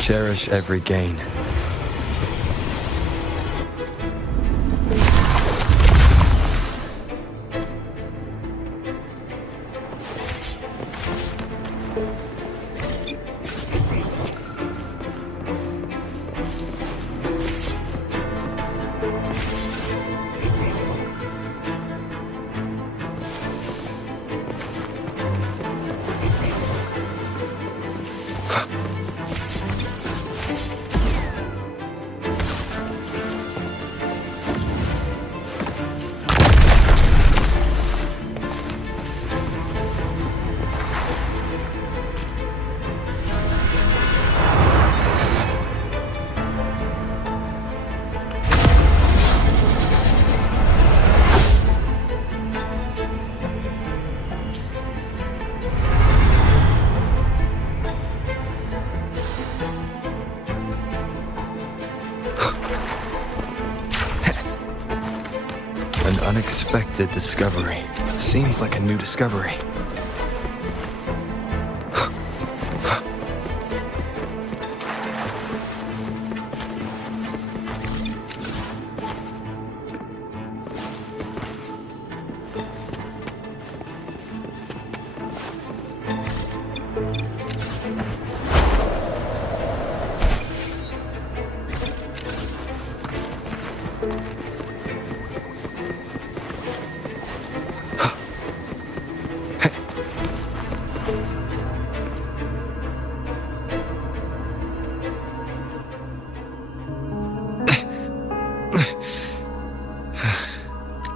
Cherish every gain. An unexpected discovery. Seems like a new discovery.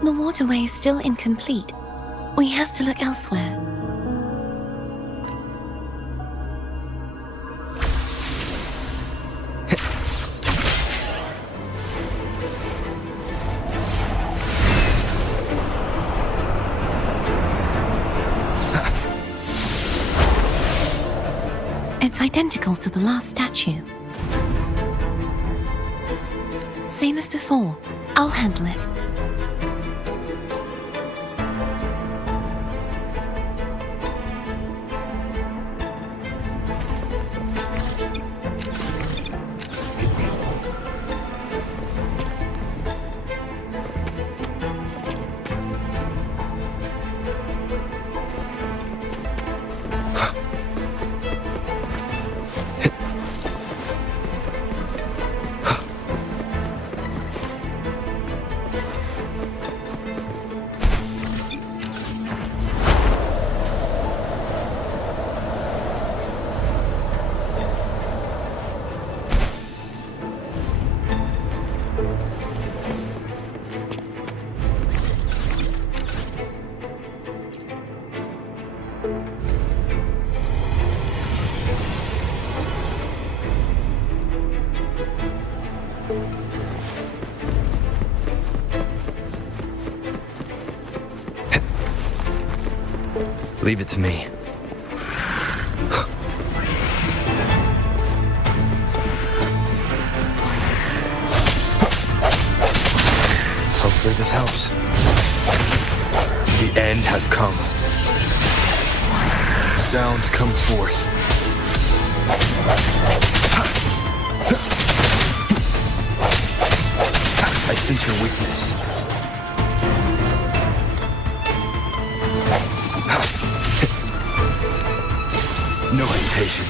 The waterway is still incomplete. We have to look elsewhere. It's identical to the last statue. Same as before. I'll handle it. Leave it to me. Hopefully this helps. The end has come. Sounds come forth. I sense your weakness. No hesitation.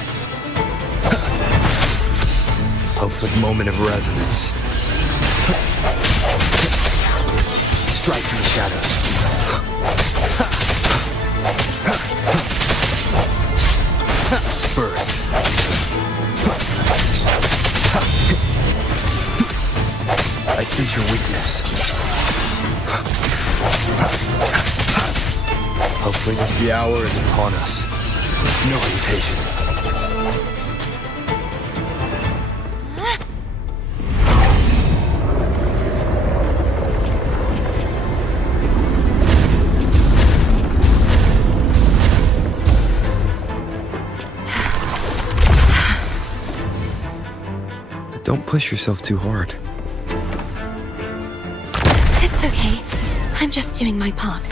Hopefully, moment of resonance. Strike from the shadows. Birth. I sense your weakness. Hopefully the hour is upon us. No hesitation. Don't push yourself too hard. It's okay. I'm just doing my part.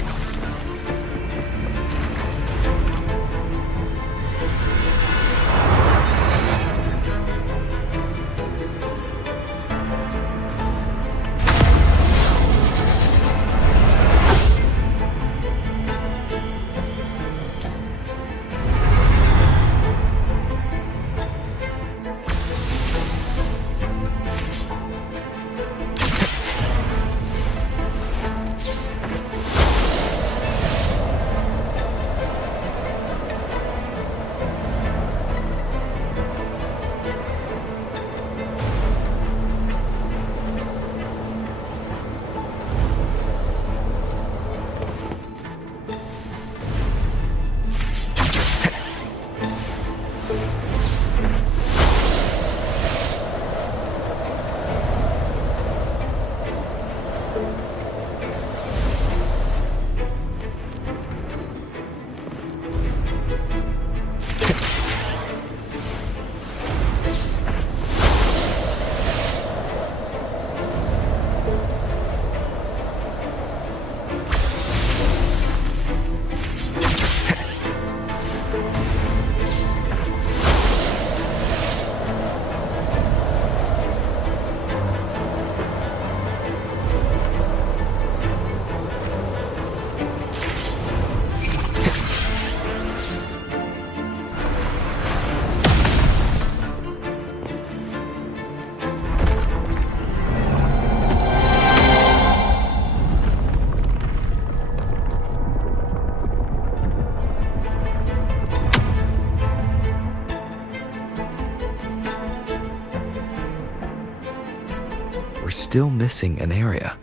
We're still missing an area.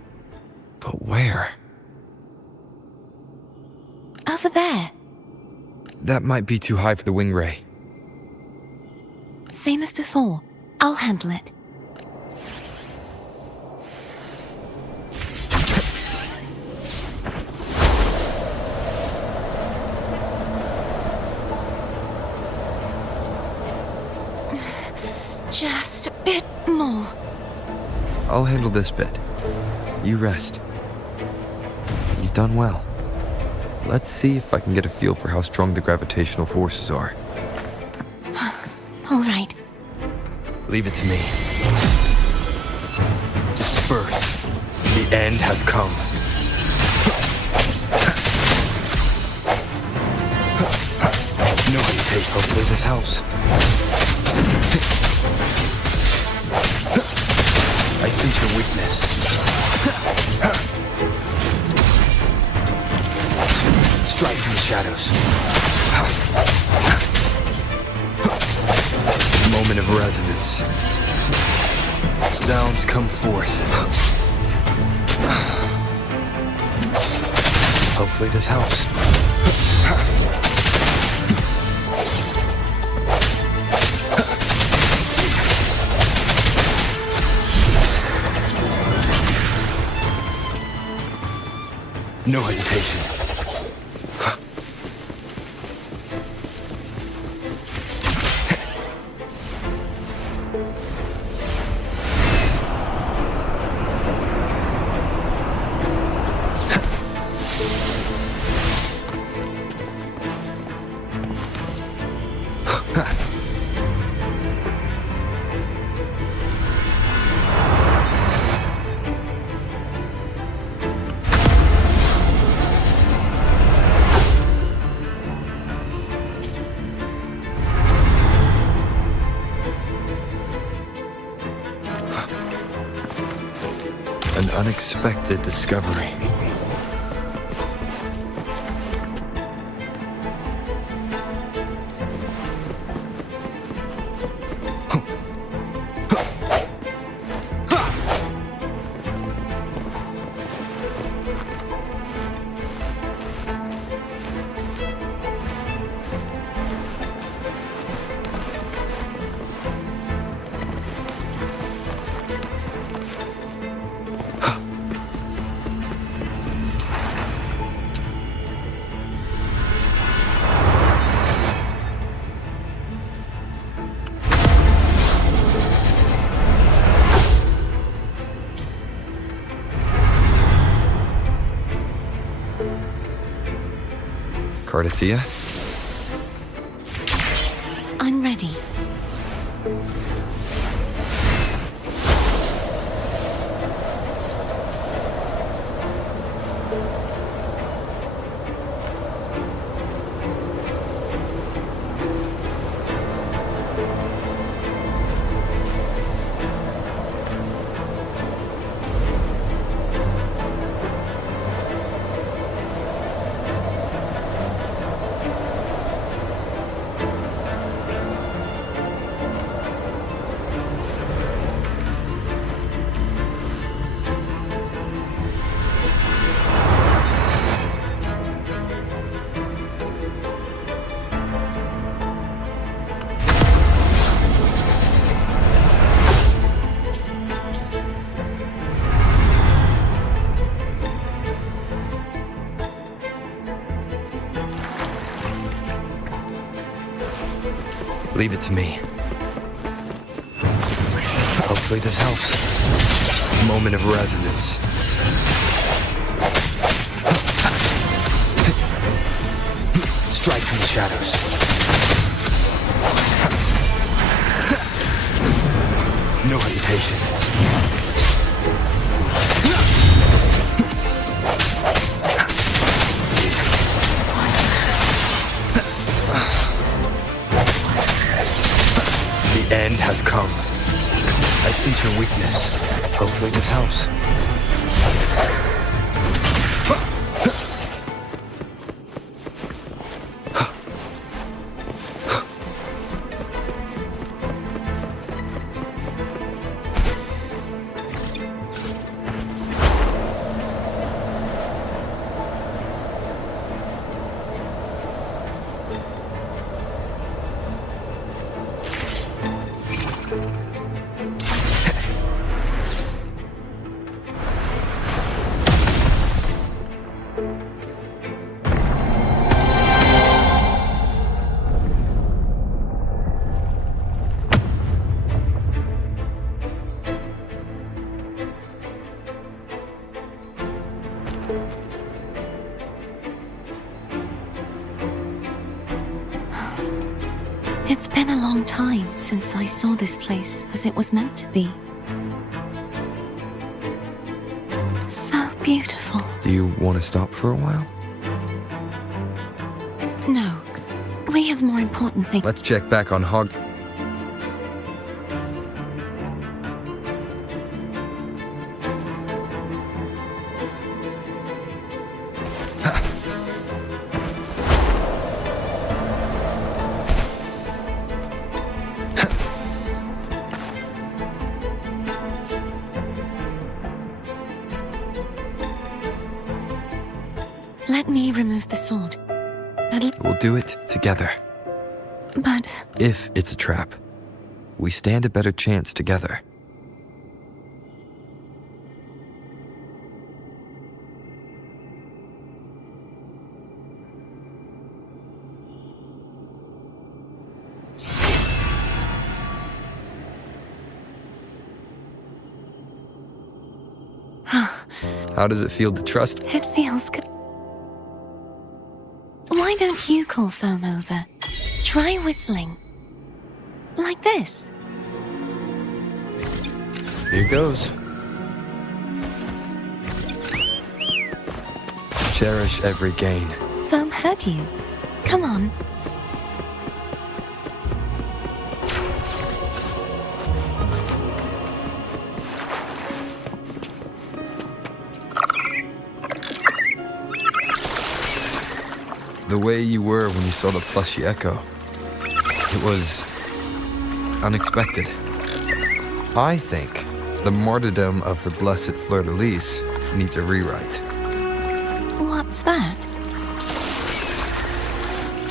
But where? Over there. That might be too high for the wing ray. Same as before. I'll handle it. Just a bit more. I'll handle this bit. You rest. You've done well. Let's see if I can get a feel for how strong the gravitational forces are. All right. Leave it to me. Disperse. The end has come. No hesitation. Hopefully this helps. I sense your weakness. Strike from the shadows. Moment of resonance. Sounds come forth. Hopefully this helps. No hesitation. An unexpected discovery. Artithia? I'm ready. Leave it to me. Hopefully this helps. Moment of resonance. Strike from the shadows. No hesitation. The end has come. I sense your weakness. Hopefully this helps. It's been a long time since I saw this place as it was meant to be. So beautiful. Do you want to stop for a while? No, we have more important things. Let's check back on Hog. Let me remove the sword. We'll do it together. But If it's a trap, we stand a better chance together. How does it feel to trust? it feels good. Why don't you call Foam over? Try whistling. Like this. Here goes. Cherish every gain. Foam heard you. Come on. The way you were when you saw the plushy echo. It was unexpected. I think the martyrdom of the blessed fleur-de-lis needs a rewrite. What's that?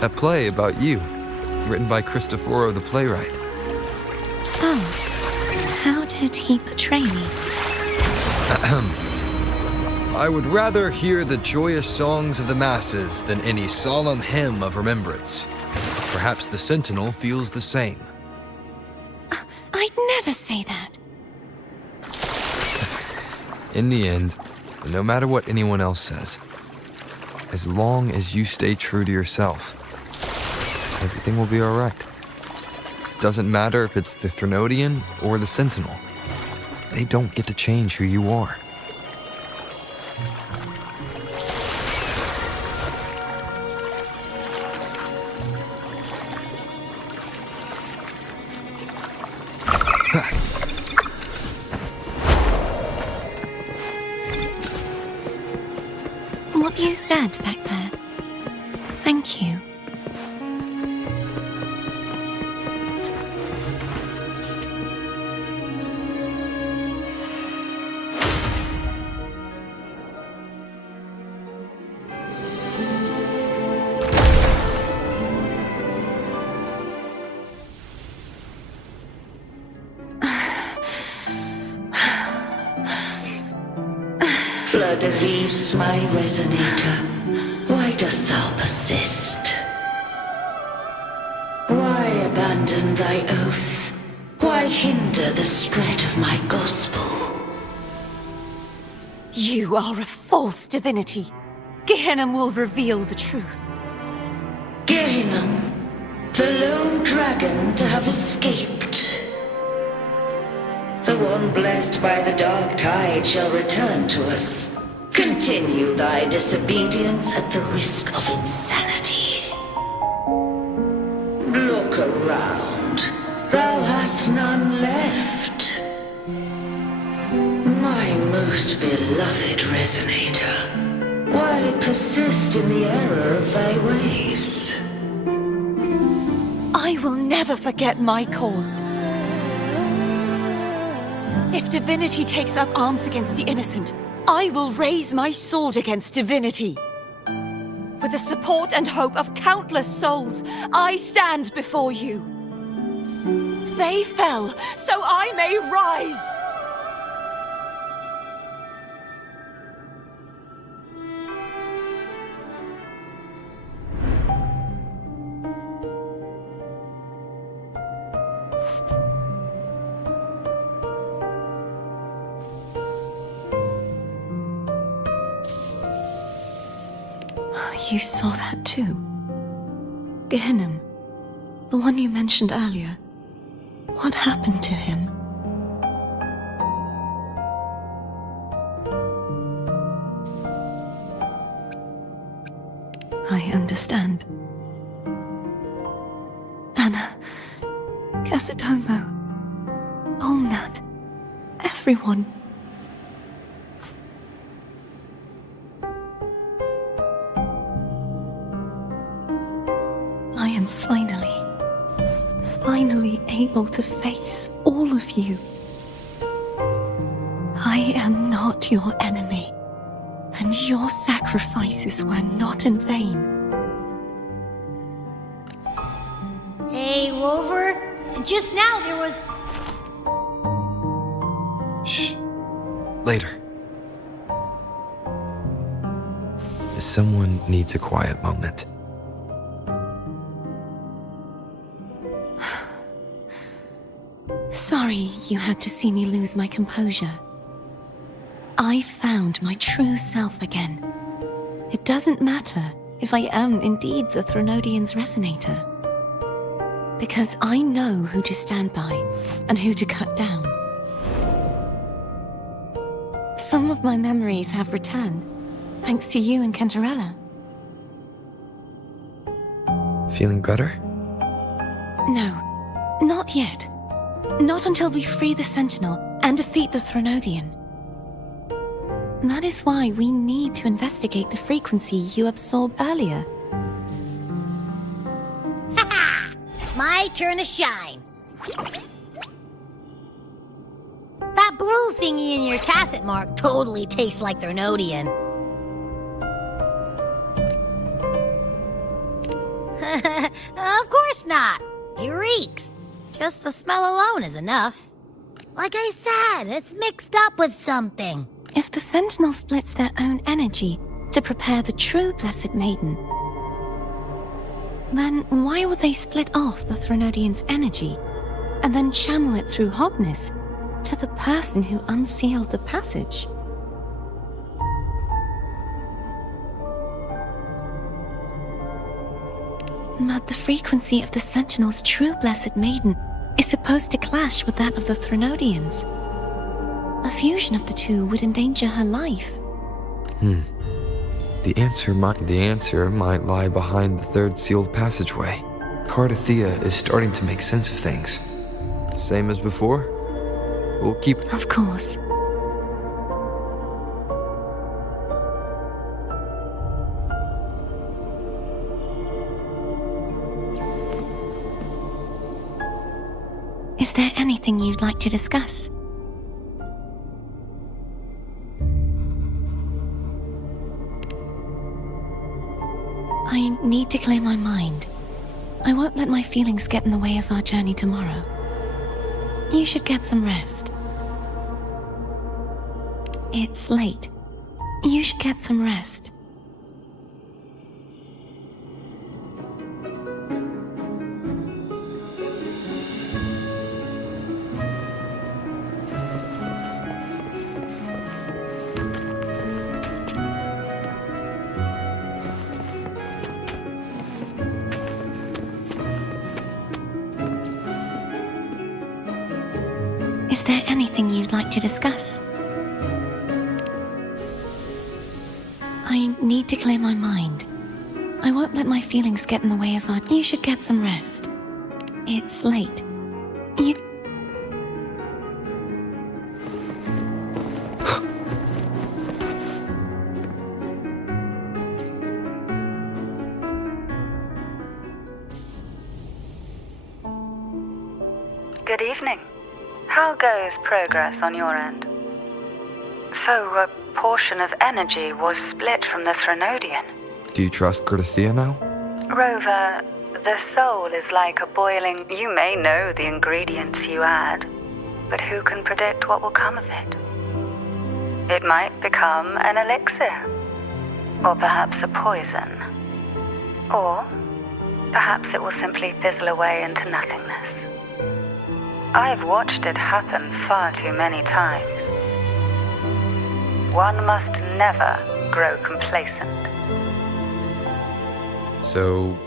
A play about you, written by Cristoforo the playwright. Oh, how did he portray me? I would rather hear the joyous songs of the masses than any solemn hymn of remembrance. Perhaps the Sentinel feels the same. I'd never say that. In the end, no matter what anyone else says, As long as you stay true to yourself, everything will be alright. Doesn't matter if it's the Threnodian or the Sentinel. They don't get to change who you are. What you said back there. Thank you. Fleur-de-Lis, my resonator, why dost thou persist? Why abandon thy oath? Why hinder the spread of my gospel? You are a false divinity. Gehenna will reveal the truth. Gehenna, the lone dragon to have escaped. The one blessed by the dark tide shall return to us. Continue thy disobedience at the risk of insanity. Look around. Thou hast none left. My most beloved resonator, why persist in the error of thy ways? I will never forget my cause. If divinity takes up arms against the innocent, I will raise my sword against divinity. With the support and hope of countless souls, I stand before you. They fell, so I may rise! You saw that too? Gehenna, the one you mentioned earlier. What happened to him? I understand. Anna, Casitomo, Olnat, everyone. I am finally able to face all of you. I am not your enemy, and your sacrifices were not in vain. Hey, Rover, just now there was... Shh. Later. Someone needs a quiet moment. Sorry you had to see me lose my composure. I found my true self again. It doesn't matter if I am indeed the Threnodian's resonator. Because I know who to stand by and who to cut down. Some of my memories have returned, thanks to you and Cantarella. Feeling better? No, not yet. Not until we free the Sentinel and defeat the Threnodian. That is why we need to investigate the frequency you absorbed earlier. My turn to shine. That blue thingy in your tacit mark totally tastes like Threnodian. Of course not. It reeks. Just the smell alone is enough. Like I said, it's mixed up with something. If the Sentinel splits their own energy to prepare the true Blessed Maiden, then why would they split off the Threnodian's energy and then channel it through Hogness to the person who unsealed the passage? But the frequency of the Sentinel's true Blessed Maiden is supposed to clash with that of the Threnodians. A fusion of the two would endanger her life. The answer might lie behind the third sealed passageway. Cardathea is starting to make sense of things. Same as before? We'll keep... Of course. Is there anything you'd like to discuss? I need to clear my mind. I won't let my feelings get in the way of our journey tomorrow. You should get some rest. It's late. You should get some rest. Is there anything you'd like to discuss? I need to clear my mind. I won't let my feelings get in the way of our... You should get some rest. It's late. You... Good evening. How goes progress on your end? So, a portion of energy was split from the Threnodian. Do you trust Cardathea now? Rover, the soul is like a boiling... You may know the ingredients you add, but who can predict what will come of it? It might become an elixir, or perhaps a poison, or perhaps it will simply fizzle away into nothingness. I've watched it happen far too many times. One must never grow complacent. So,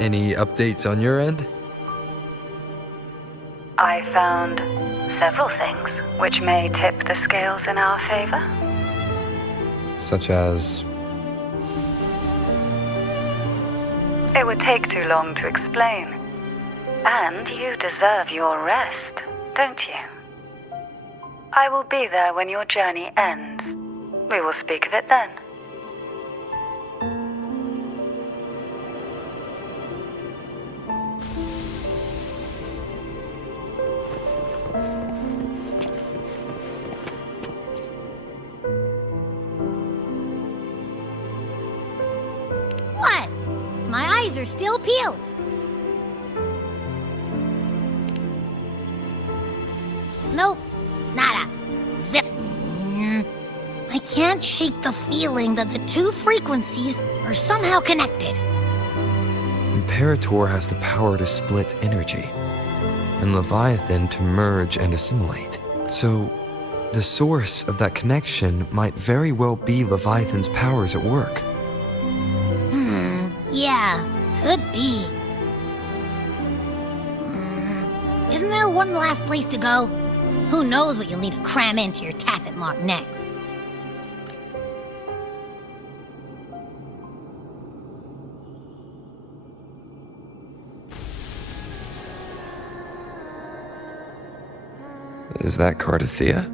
any updates on your end? I found several things which may tip the scales in our favor. Such as... It would take too long to explain. And you deserve your rest, don't you? I will be there when your journey ends. We will speak of it then. What? My eyes are still peeled. Nope, nada. Zip. I can't shake the feeling that the two frequencies are somehow connected. Imperator has the power to split energy, and Leviathan to merge and assimilate. So, the source of that connection might very well be Leviathan's powers at work. Yeah, could be. Isn't there one last place to go? Who knows what you'll need to cram into your tacit mark next? Is that Cardathea?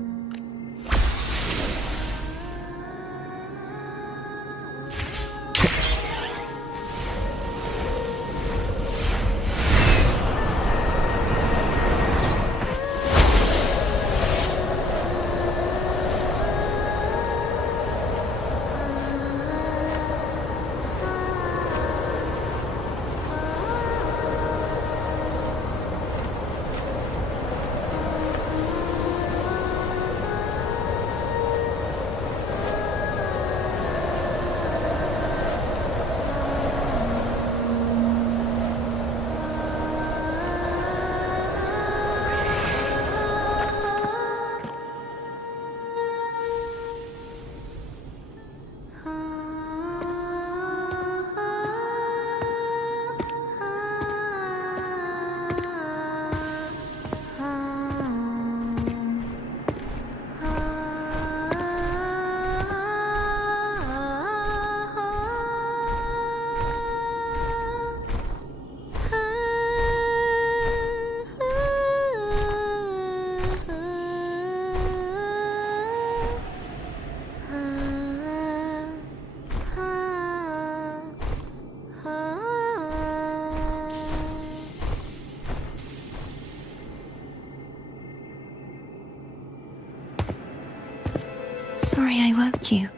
sorry I woke you.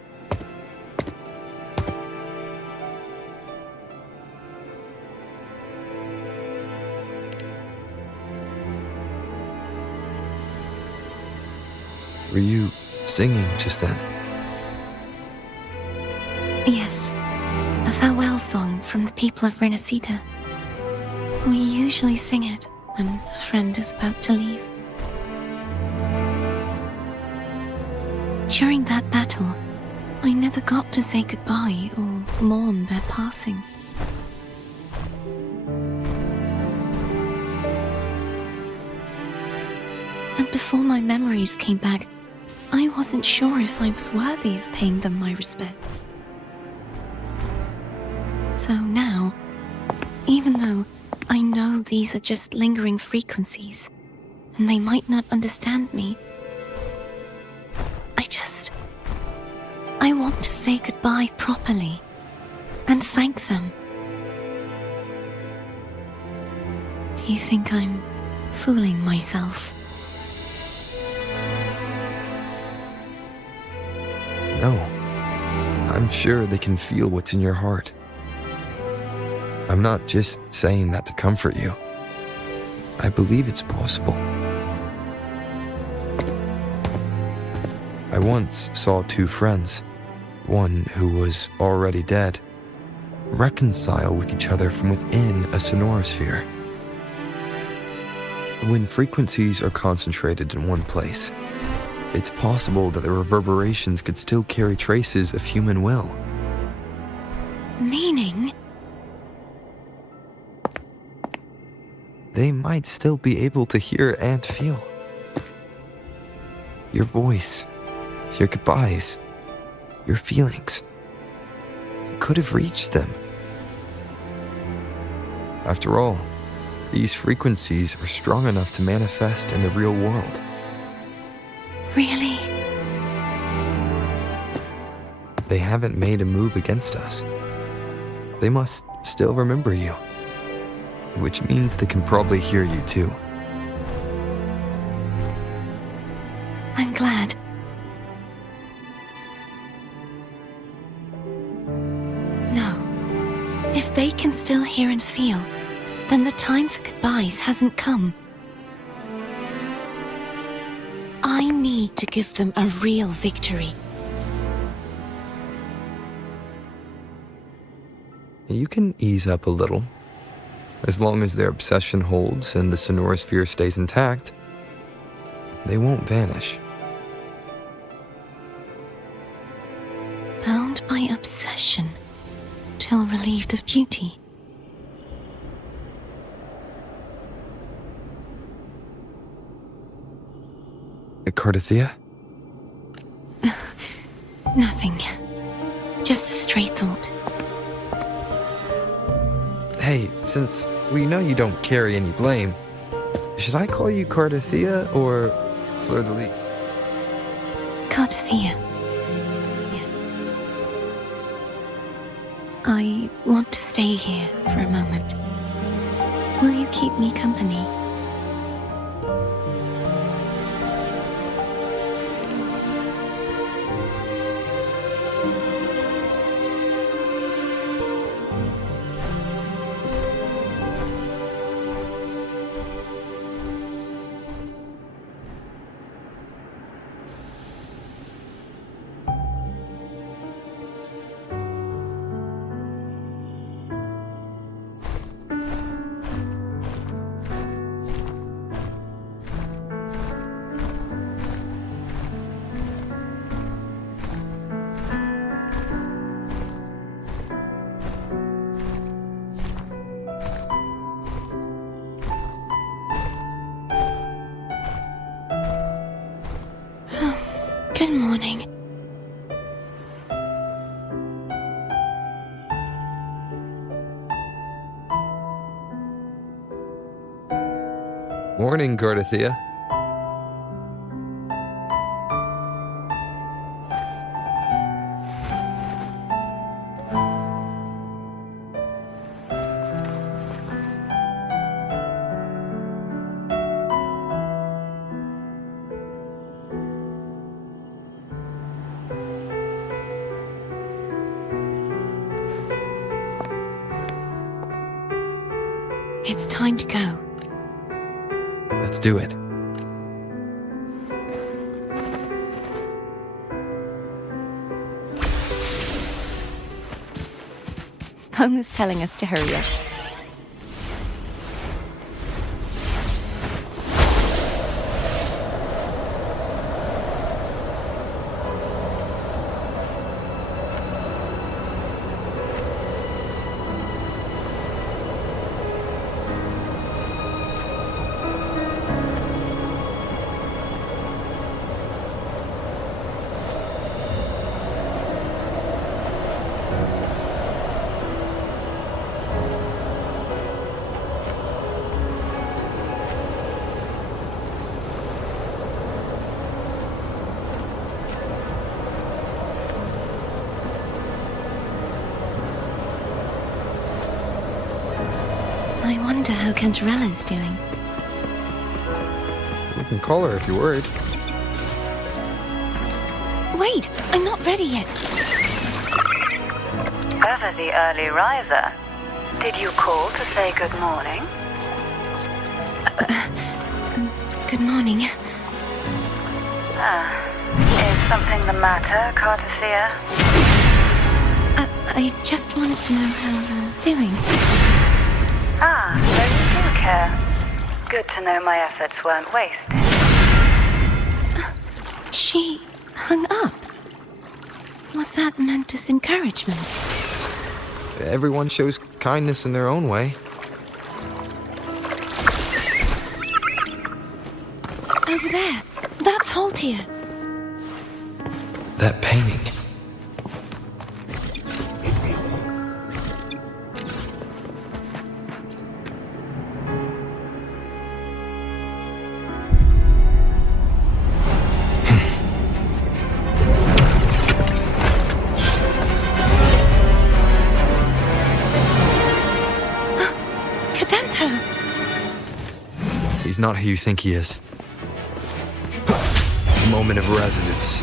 Were you singing just then? Yes, a farewell song from the people of Renacita. We usually sing it when a friend is about to leave. During that battle, I never got to say goodbye or mourn their passing. And before my memories came back, I wasn't sure if I was worthy of paying them my respects. So now, even though I know these are just lingering frequencies, and they might not understand me, I want to say goodbye properly, and thank them. Do you think I'm fooling myself? No. I'm sure they can feel what's in your heart. I'm not just saying that to comfort you. I believe it's possible. I once saw two friends, one who was already dead, reconcile with each other from within a sonorosphere. When frequencies are concentrated in one place, it's possible that the reverberations could still carry traces of human will. Meaning? They might still be able to hear and feel. Your voice, your goodbyes, your feelings. It could have reached them. After all, these frequencies are strong enough to manifest in the real world. Really? They haven't made a move against us. They must still remember you, which means they can probably hear you too. I'm glad. No. If they can still hear and feel, then the time for goodbyes hasn't come. I need to give them a real victory. You can ease up a little. As long as their obsession holds and the sonorosphere stays intact, they won't vanish. Bound by obsession, till relieved of duty. Cardathea? Nothing. Just a stray thought. Hey, since we know you don't carry any blame, should I call you Cardathea or Fleur de Lis? Cardathea. Yeah. I want to stay here for a moment. Will you keep me company? Good morning. Morning, Cardathea. It's time to go. Let's do it. Phone was telling us to hurry up. I wonder how Cantarella's doing. You can call her if you're worried. Wait, I'm not ready yet. Ever the early riser. Did you call to say good morning? Good morning. Is something the matter, Cartathea? I just wanted to know how you're doing. So you do care. Good to know my efforts weren't wasted. She hung up. Was that meant as encouragement? Everyone shows kindness in their own way. Over there. That's Haltia. That painting. He's not who you think he is. Moment of resonance.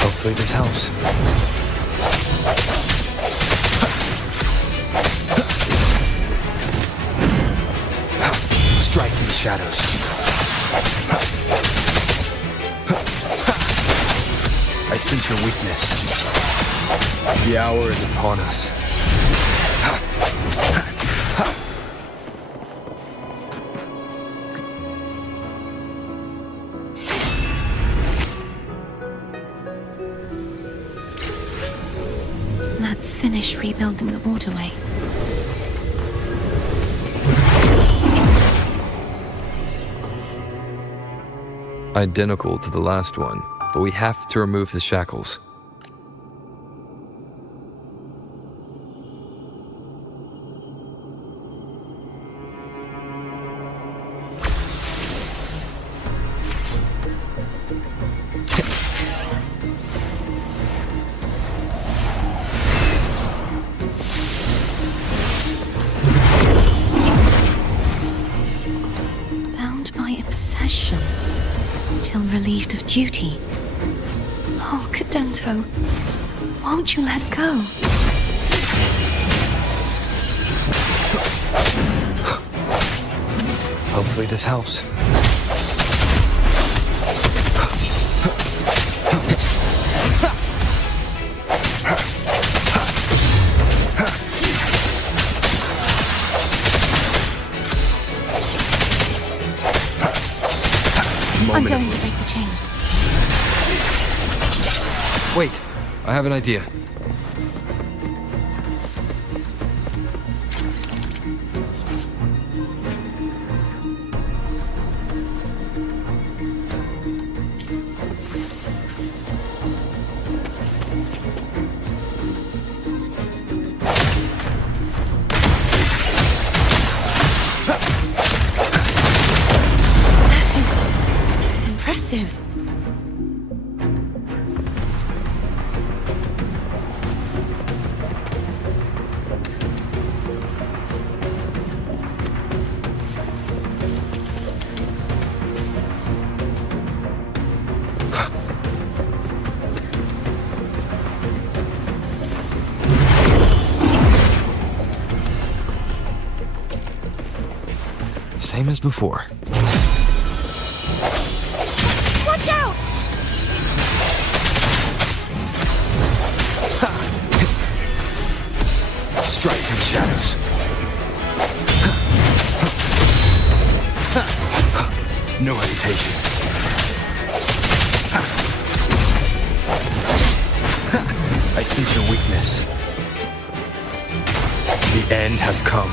Hopefully this helps. Strike from the shadows. I sense your weakness. The hour is upon us. Let's finish rebuilding the waterway. Identical to the last one, but we have to remove the shackles. Bound by obsession, till relieved of duty. Oh, Cadento, won't you let go? Hopefully this helps. I'm going to break the chains. Wait, I have an idea. That is impressive. same as before. Watch out! Strike through the shadows. No hesitation. I sense your weakness. The end has come.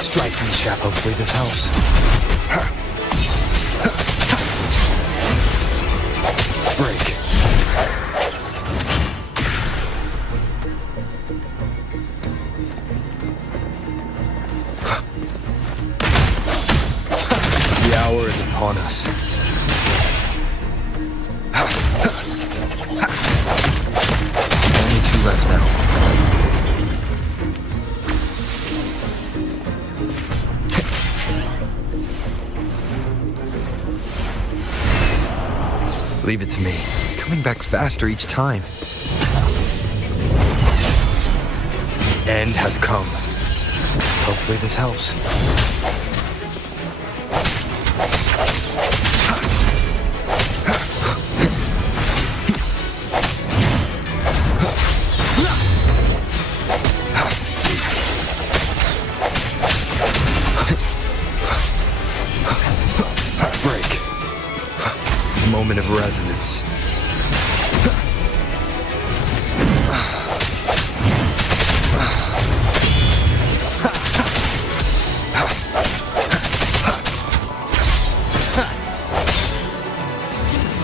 Strike through the shadow. Hopefully this helps. Break. The hour is upon us. Only two left now. Leave it to me. It's coming back faster each time. The end has come. Hopefully this helps. Moment of resonance.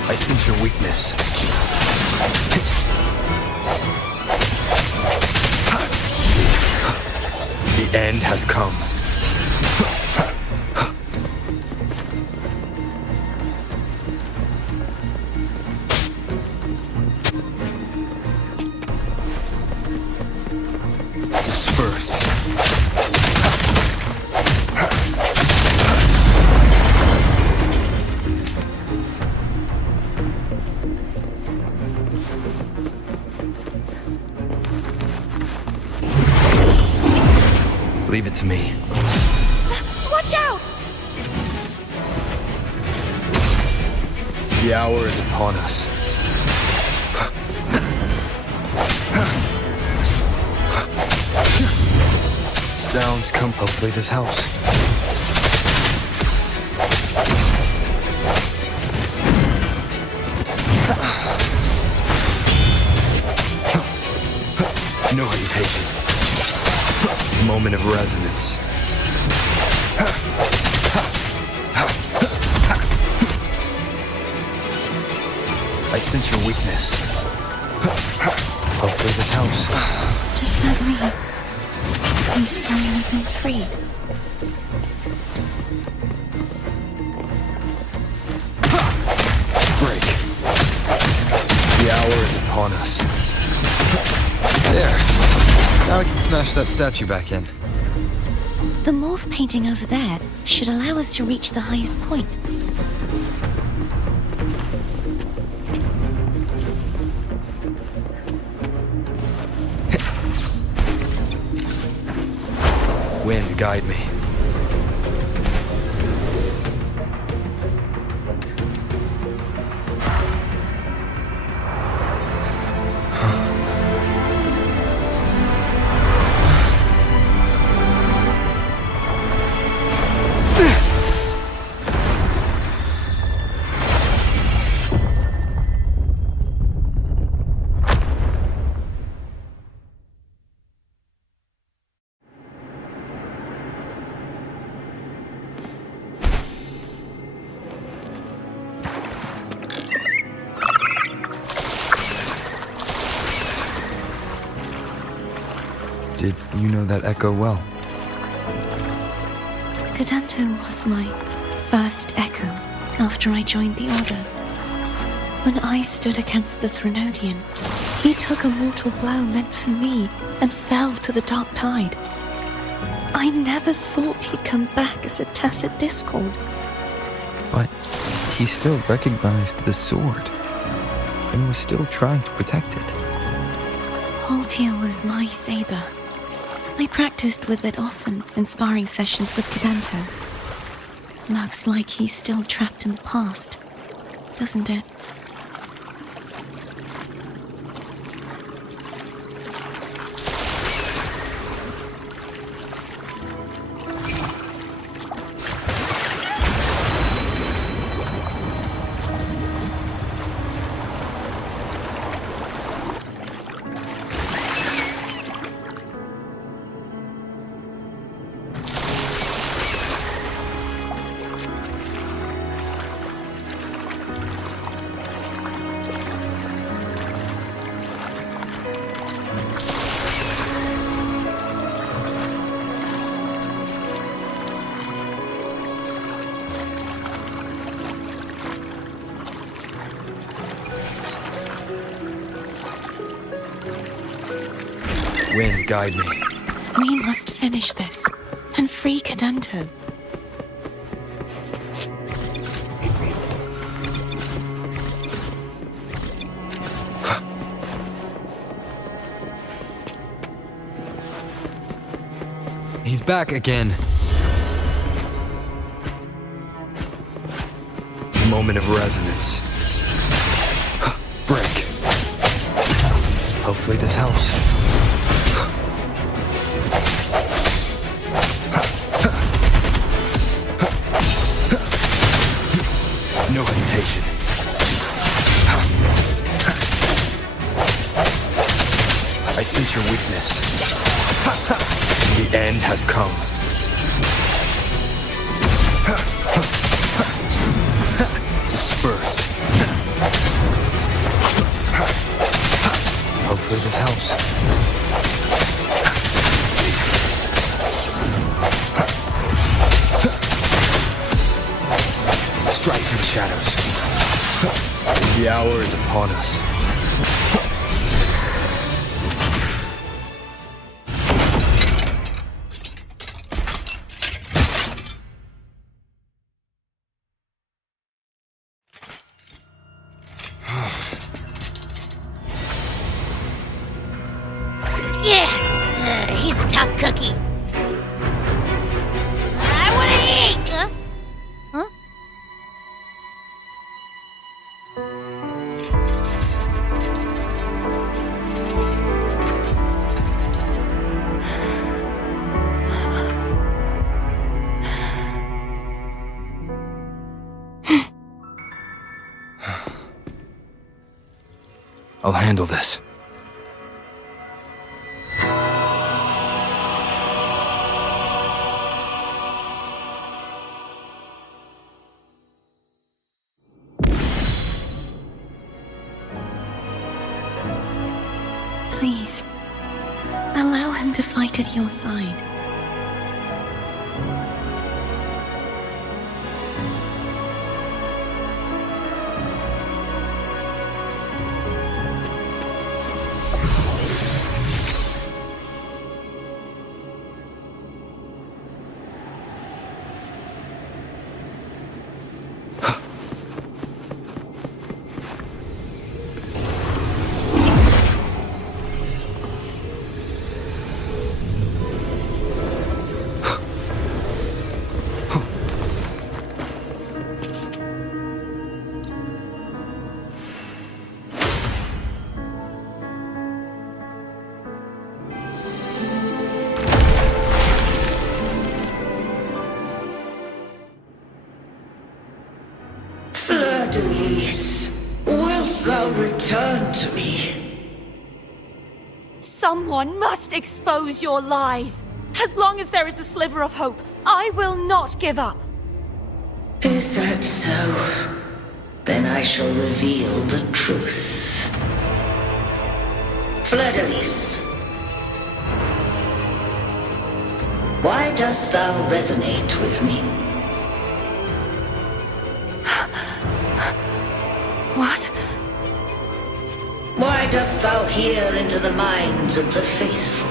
I sense your weakness. The end has come. Disperse. Leave it to me. Watch out! The hour is upon us. Sounds come. Hopefully this helps. No hesitation. Moment of resonance. I sense your weakness. Hopefully this helps. Just let me peacefully and free. Break. The hour is upon us. There. Now I can smash that statue back in. The morph painting over there should allow us to reach the highest point. Wind, guide me. Did you know that echo well? Cadanto was my first echo after I joined the Order. When I stood against the Threnodian, he took a mortal blow meant for me and fell to the dark tide. I never thought he'd come back as a tacit discord. But he still recognized the sword and was still trying to protect it. Haltia was my saber, I practiced with it often in sparring sessions with Cadento. Looks like he's still trapped in the past, doesn't it? Wind, guide me. We must finish this and free Cadento. He's back again. Moment of resonance. Break. Hopefully this helps. No hesitation. I sense your weakness. The end has come. Disperse. Hopefully this helps. Strike through the shadows. The hour is upon us. Yeah! He's a tough cookie. I wanna eat! Huh? I'll handle this. Please, allow him to fight at your side. Denise, wilt thou return to me? Someone must expose your lies. As long as there is a sliver of hope, I will not give up. Is that so? Then I shall reveal the truth. Fleur-de-Lis, why dost thou resonate with me? What? Why dost thou hear into the minds of the faithful?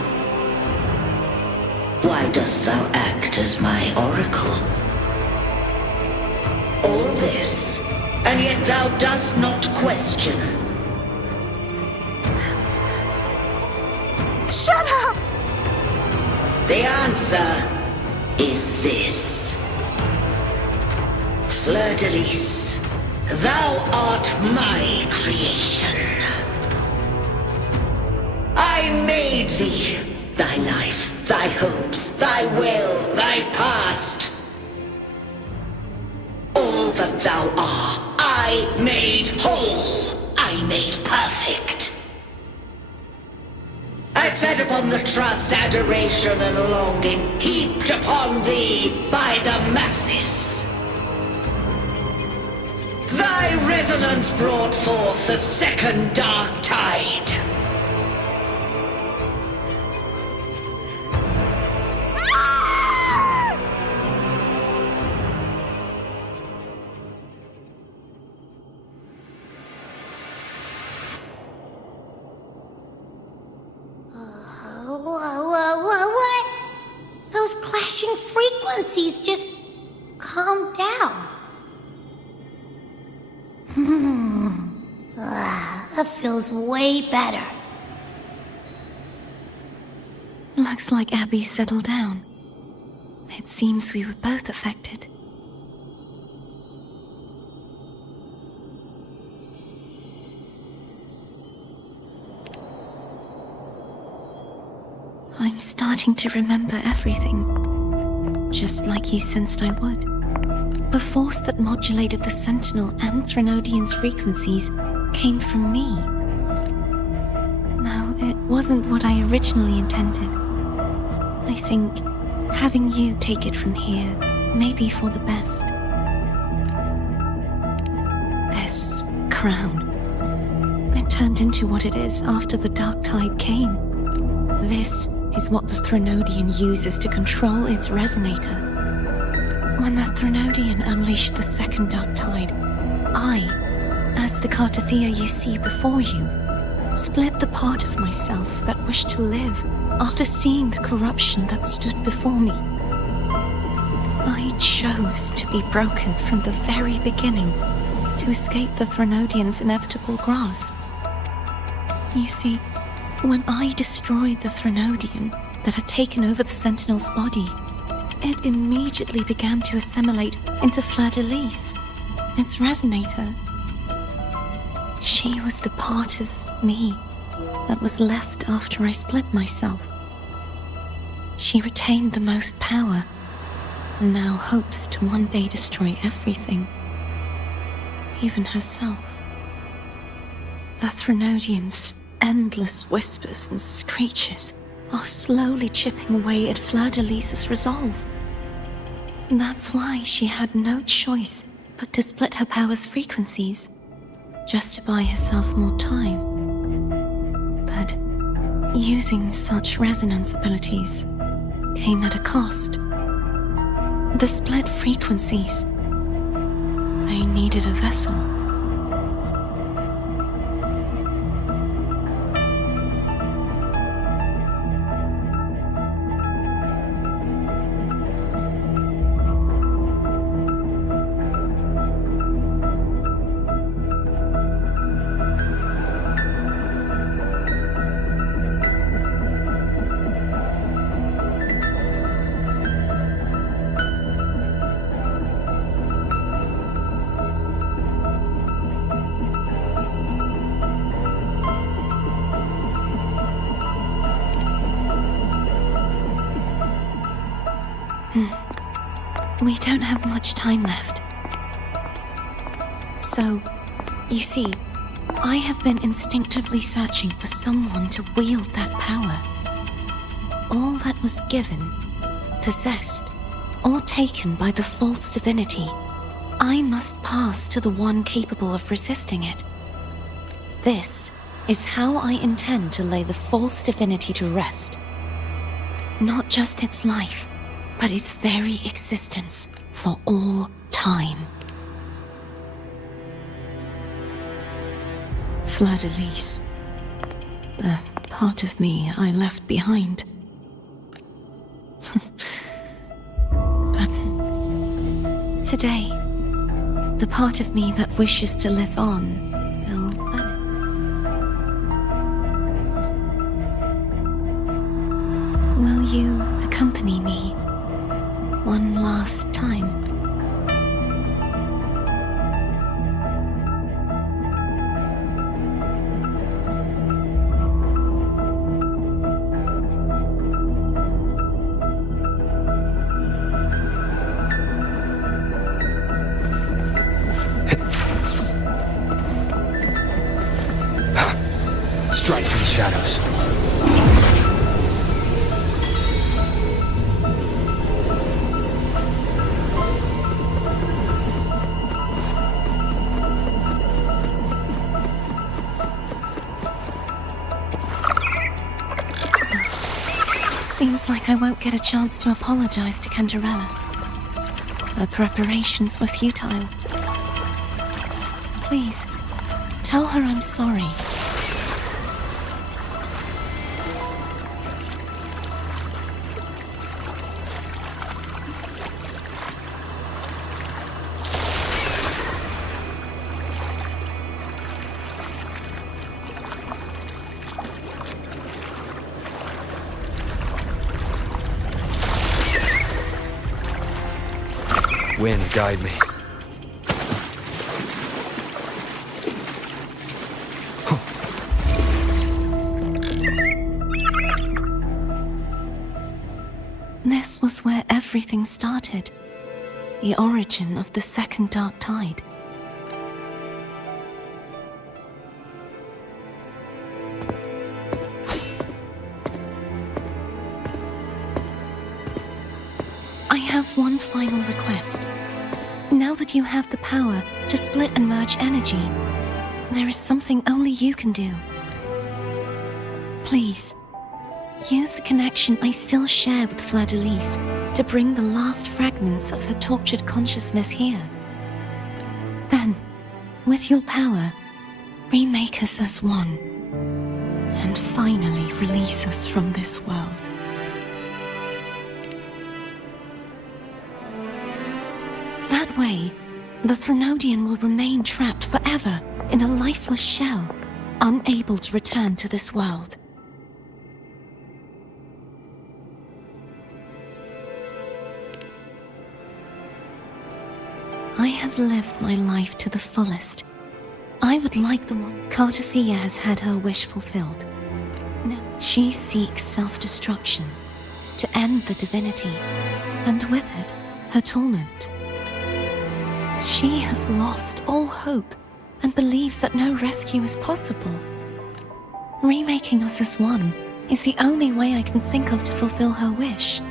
Why dost thou act as my oracle? All this, and yet thou dost not question. Shut up! The answer is this. Fleur-de-Lis, thou art my creation. I made thee, thy life, thy hopes, thy will, thy past. All that thou art, I made whole, I made perfect. I fed upon the trust, adoration, and longing heaped upon thee by the masses. Thy resonance brought forth the second dark tide. What? Those clashing frequencies just calm down. That feels way better. Looks like Abby settled down. It seems we were both affected. I'm starting to remember everything, just like you sensed I would. The force that modulated the Sentinel and Threnodian's frequencies came from me. No, it wasn't what I originally intended. I think having you take it from here may be for the best. This crown, it turned into what it is after the Dark Tide came. This is what the Threnodian uses to control its resonator. When the Threnodian unleashed the second Dark Tide, I, as the Cartothea you see before you, split the part of myself that wished to live after seeing the corruption that stood before me. I chose to be broken from the very beginning to escape the Threnodian's inevitable grasp. You see, when I destroyed the Threnodian that had taken over the Sentinel's body, it immediately began to assimilate into Fleur-de-Lis, its resonator. She was the part of me that was left after I split myself. She retained the most power, and now hopes to one day destroy everything, even herself. The Threnodian's endless whispers and screeches are slowly chipping away at Fleur-de-Lis's resolve. That's why she had no choice but to split her power's frequencies, just to buy herself more time. But using such resonance abilities came at a cost. The split frequencies, they needed a vessel. We don't have much time left. So, you see, I have been instinctively searching for someone to wield that power. All that was given, possessed, or taken by the false divinity, I must pass to the one capable of resisting it. This is how I intend to lay the false divinity to rest. Not just its life, but its very existence for all time. Fleur-de-Lis, the part of me I left behind. But today, the part of me that wishes to live on will vanish. Will you accompany me one last time? Strike through the shadows. Seems like I won't get a chance to apologize to Cantarella. Her preparations were futile. Please, tell her I'm sorry. Wind, guide me. This was where everything started. The origin of the second dark tide. I have one final request. Now that you have the power to split and merge energy, there is something only you can do. Please, use the connection I still share with Fleur-de-Lis to bring the last fragments of her tortured consciousness here. Then, with your power, remake us as one, and finally release us from this world. That way, the Threnodian will remain trapped forever in a lifeless shell, unable to return to this world. I have lived my life to the fullest. I would like the one. Cartathea has had her wish fulfilled. Now she seeks self-destruction to end the divinity, and with it, her torment. She has lost all hope and believes that no rescue is possible. Remaking us as one is the only way I can think of to fulfill her wish.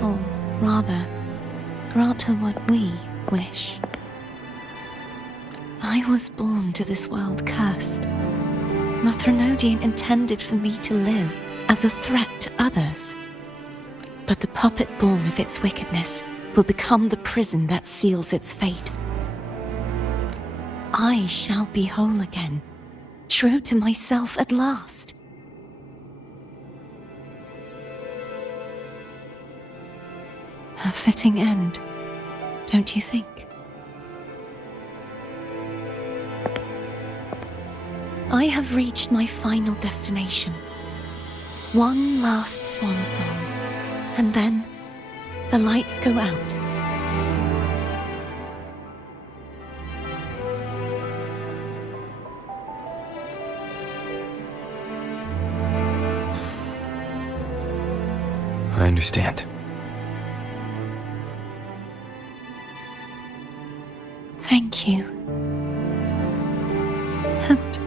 Or rather, grant her what we wish. I was born to this world cursed. The Threnodian intended for me to live as a threat to others. But the puppet born of its wickedness will become the prison that seals its fate. I shall be whole again, true to myself at last. A fitting end, don't you think? I have reached my final destination. One last swan song, and then the lights go out. I understand. Thank you. And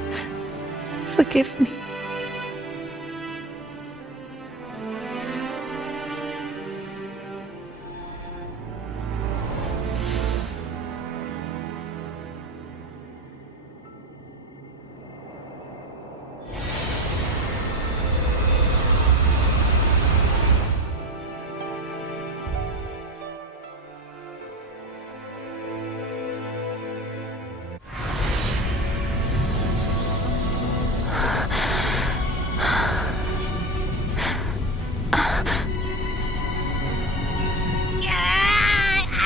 forgive me.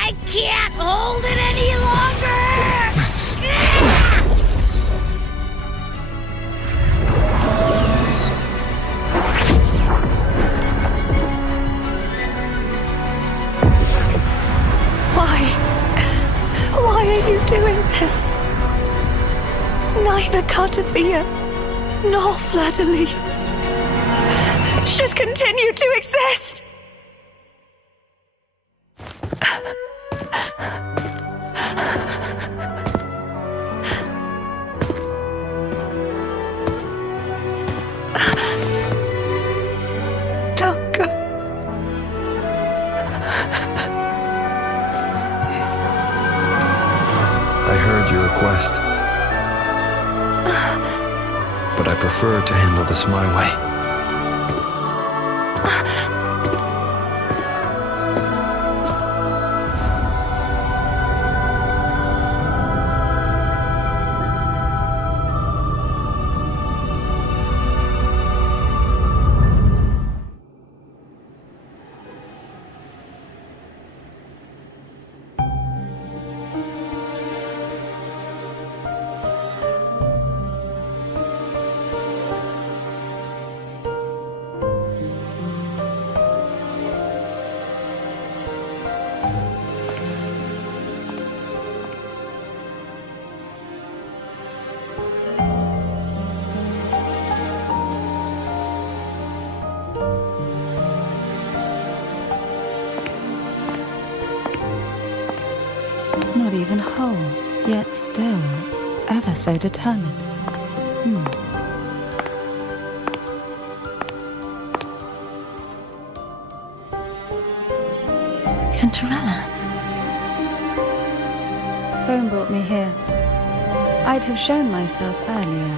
I can't hold it any longer! Cartathea nor Fleur-de-Lis should continue to exist. Don't go. I heard your request. But I prefer to handle this my way. Not even whole, yet still ever so determined. Cantarella. Phone brought me here. I'd have shown myself earlier,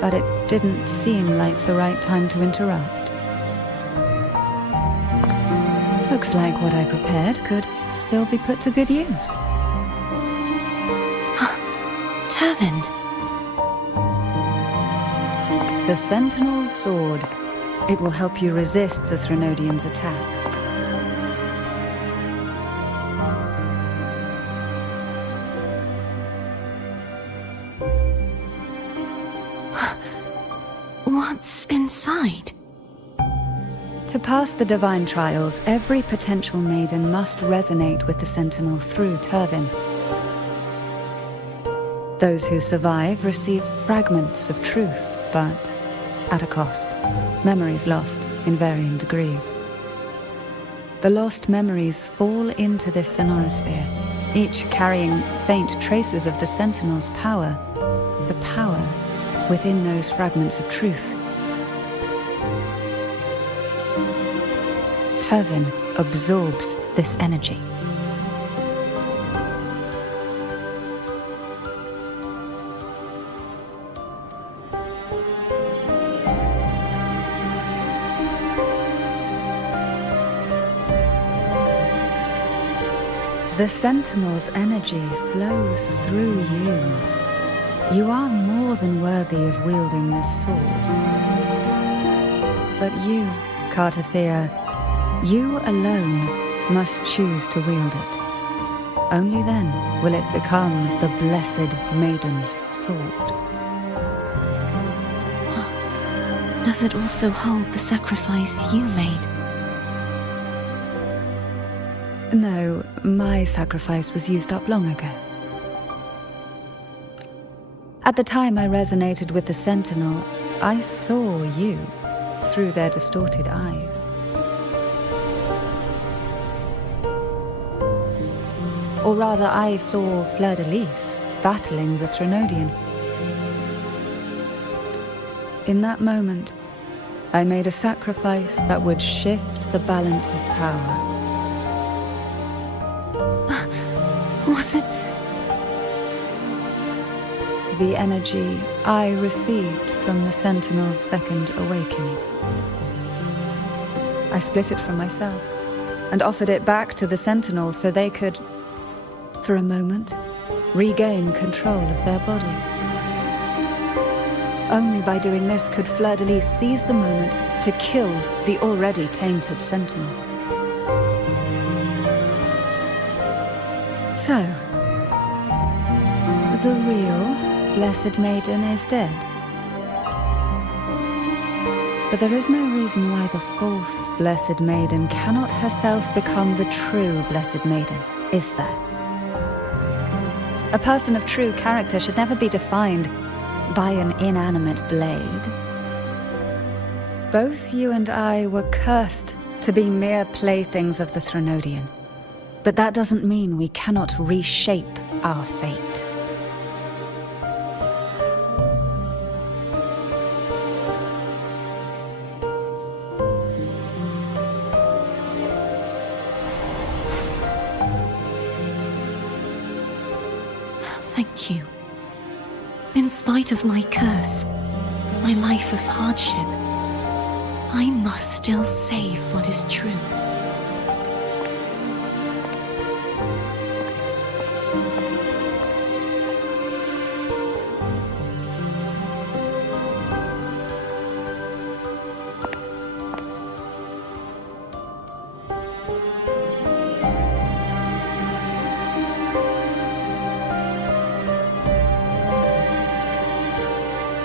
but it didn't seem like the right time to interrupt. Looks like what I prepared could still be put to good use. Turvin. The Sentinel's sword. It will help you resist the Threnodian's attack. What's inside? To pass the divine trials, every potential maiden must resonate with the Sentinel through Turvin. Those who survive receive fragments of truth, but at a cost. Memories lost in varying degrees. The lost memories fall into this sonorosphere, each carrying faint traces of the Sentinel's power, the power within those fragments of truth. Turvin absorbs this energy. The Sentinel's energy flows through you. You are more than worthy of wielding this sword. But you, Cartathea, you alone must choose to wield it. Only then will it become the Blessed Maiden's sword. Does it also hold the sacrifice you made? No, my sacrifice was used up long ago. At the time I resonated with the Sentinel, I saw you through their distorted eyes. Or rather, I saw Fleur-de-Lis battling the Threnodian. In that moment, I made a sacrifice that would shift the balance of power. Was it? The energy I received from the Sentinel's second awakening. I split it from myself and offered it back to the Sentinel so they could, for a moment, regain control of their body. Only by doing this could Fleur-de-Lis seize the moment to kill the already tainted Sentinel. So, the real Blessed Maiden is dead. But there is no reason why the false Blessed Maiden cannot herself become the true Blessed Maiden, is there? A person of true character should never be defined by an inanimate blade. Both you and I were cursed to be mere playthings of the Threnodian. But that doesn't mean we cannot reshape our fate. Thank you. In spite of my curse, my life of hardship, I must still save what is true.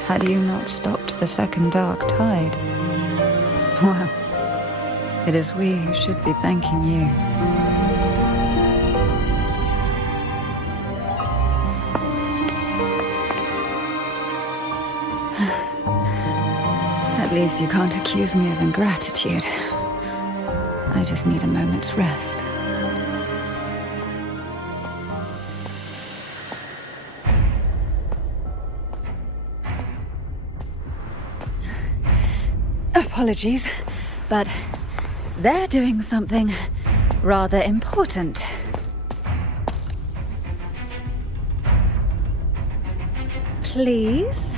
Had you not stopped the second dark tide? Well, it is we who should be thanking you. At least you can't accuse me of ingratitude. I just need a moment's rest. Apologies, but they're doing something rather important. Please?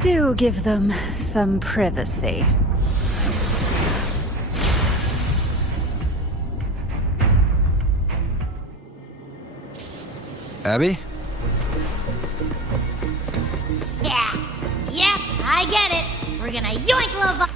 Do give them some privacy. Abby? Yep, I get it. We're gonna yoink love.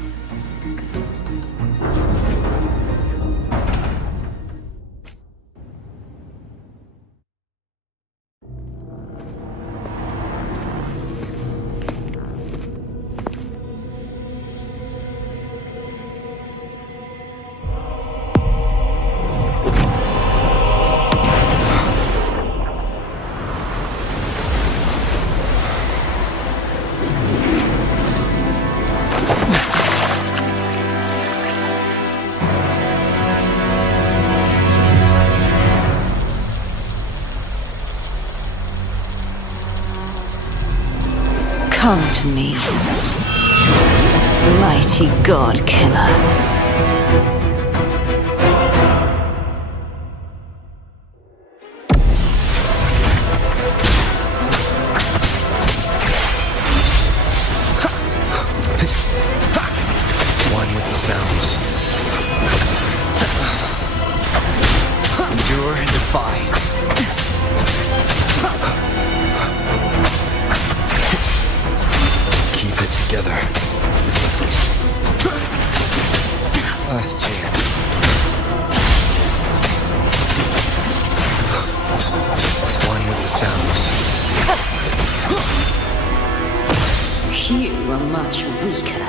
Come to me, mighty god killer. One with the sounds. Endure and defy. Keep it together. Last chance. One with the sounds. You are much weaker.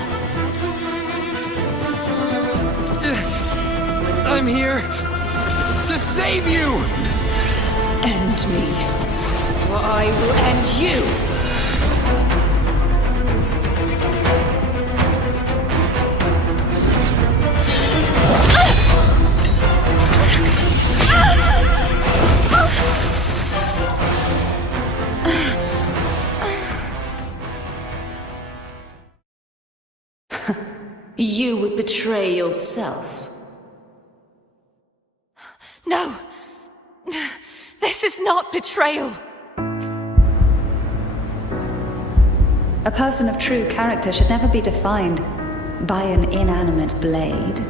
I'm here to save you! End me, or I will end you! You would betray yourself. No! This is not betrayal! A person of true character should never be defined by an inanimate blade.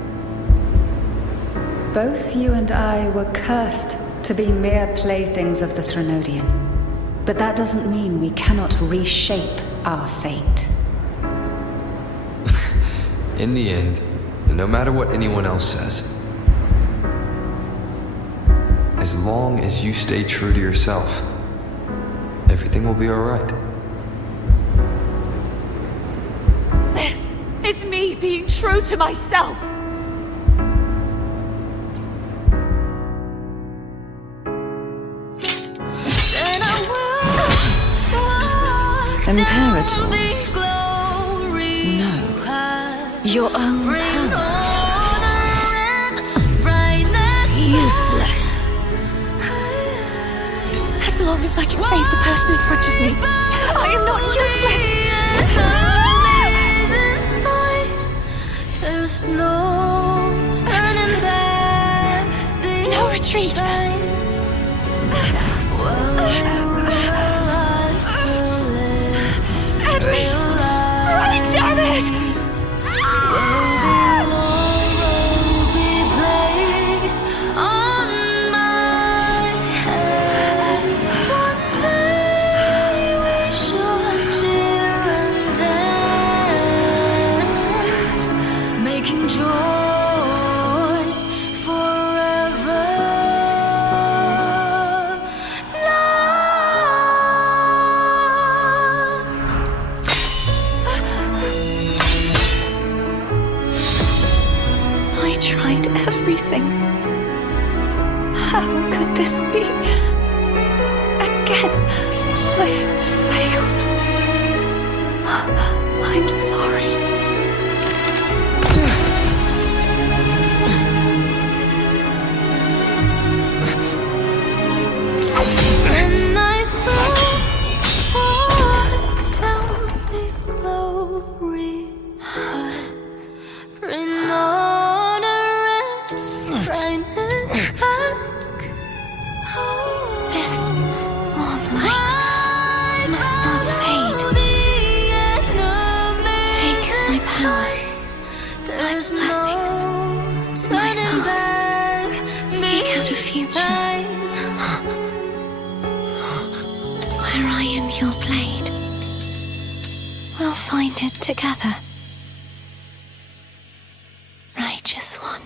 Both you and I were cursed to be mere playthings of the Threnodian. But that doesn't mean we cannot reshape our fate. In the end, no matter what anyone else says, as long as you stay true to yourself, everything will be alright. This is me being true to myself! Comparators? No. Your own power. Useless. As long as I can save the person in front of me, I am not useless. No retreat. At least, running, damn it! Everything. How could this be? Again, I failed. I'm sorry. When I walk down the glory path, bring honor and brightness back. This warm light must not fade. Take my power, my blessings, my past. Seek out a future where I am your blade. We'll find it together. Righteous one.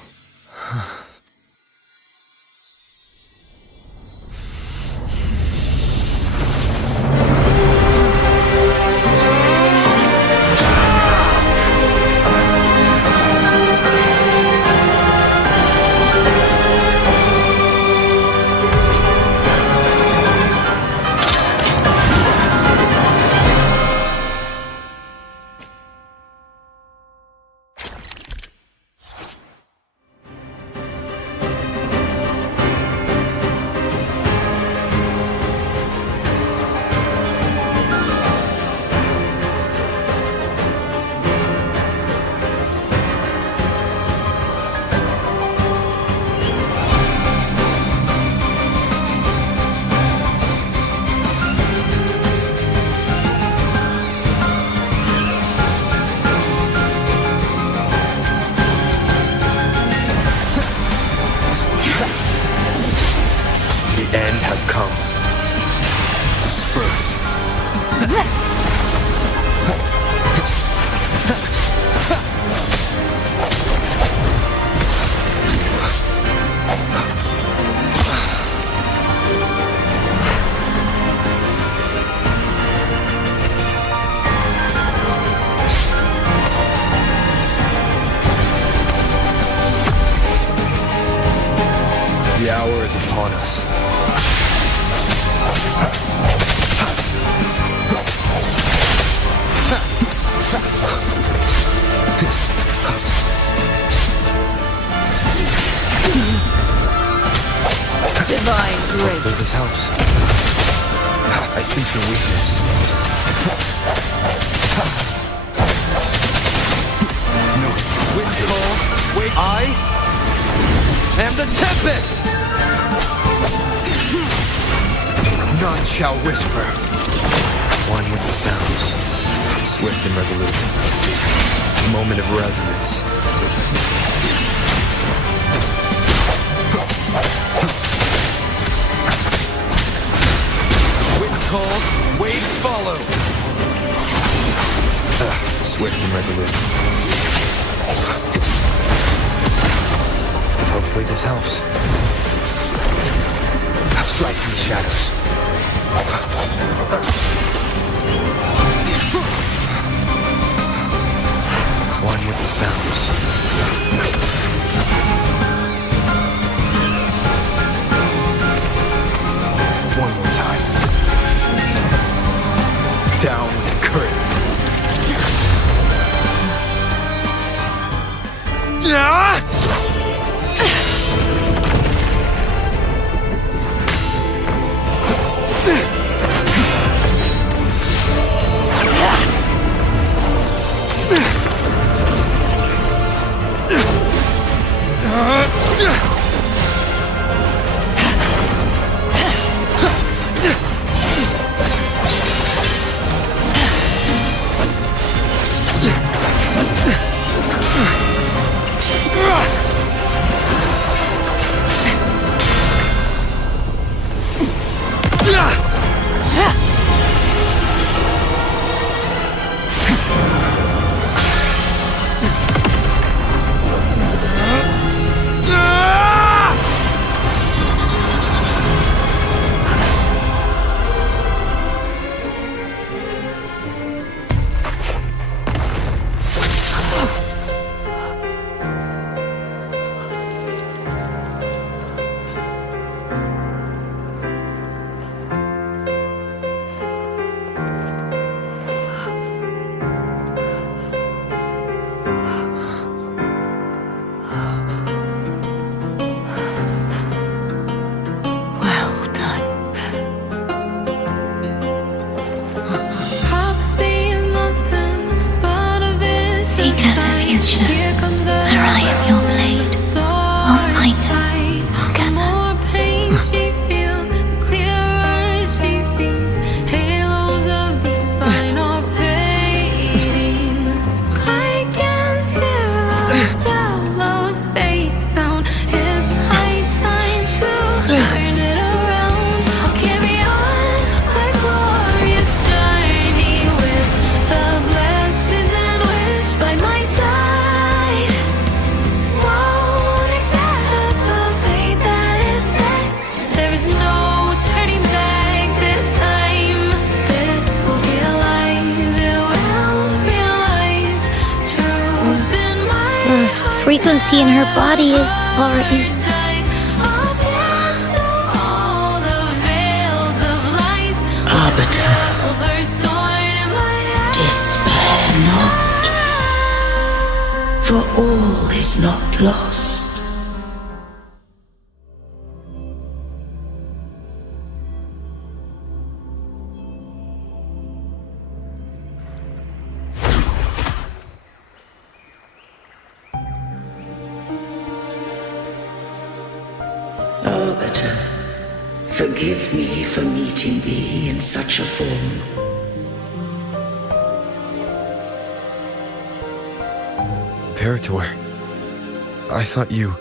The end has come. Disperse. The hour is upon us. Divine Hopefully grace. this helps. I sense your weakness. No. Wait, I am the Tempest! None shall whisper. One with the sounds. Swift and resolute. Moment of resonance. Wind calls, waves follow. Swift and resolute. Hopefully this helps. Strike from the shadows. One with the sounds. One more time. Down with the future, where I am your blade, we'll find it together. She feels, the clearer she sees. Halos of divine are fading. I can hear the bell of fate sound. It's high time to turn it around. I'll carry on my glorious journey with the blessings and wish by my side. Won't accept the fate that is set. There is no turning back this time. This will realize, it will realize truth in my heart. Frequency in her body is already. I'll pass through all the veils of lies. Arbiter, Silver sword in my hand. despair not, for all is not lost. Arbiter, forgive me for meeting thee in such a form. Imperator, I thought you...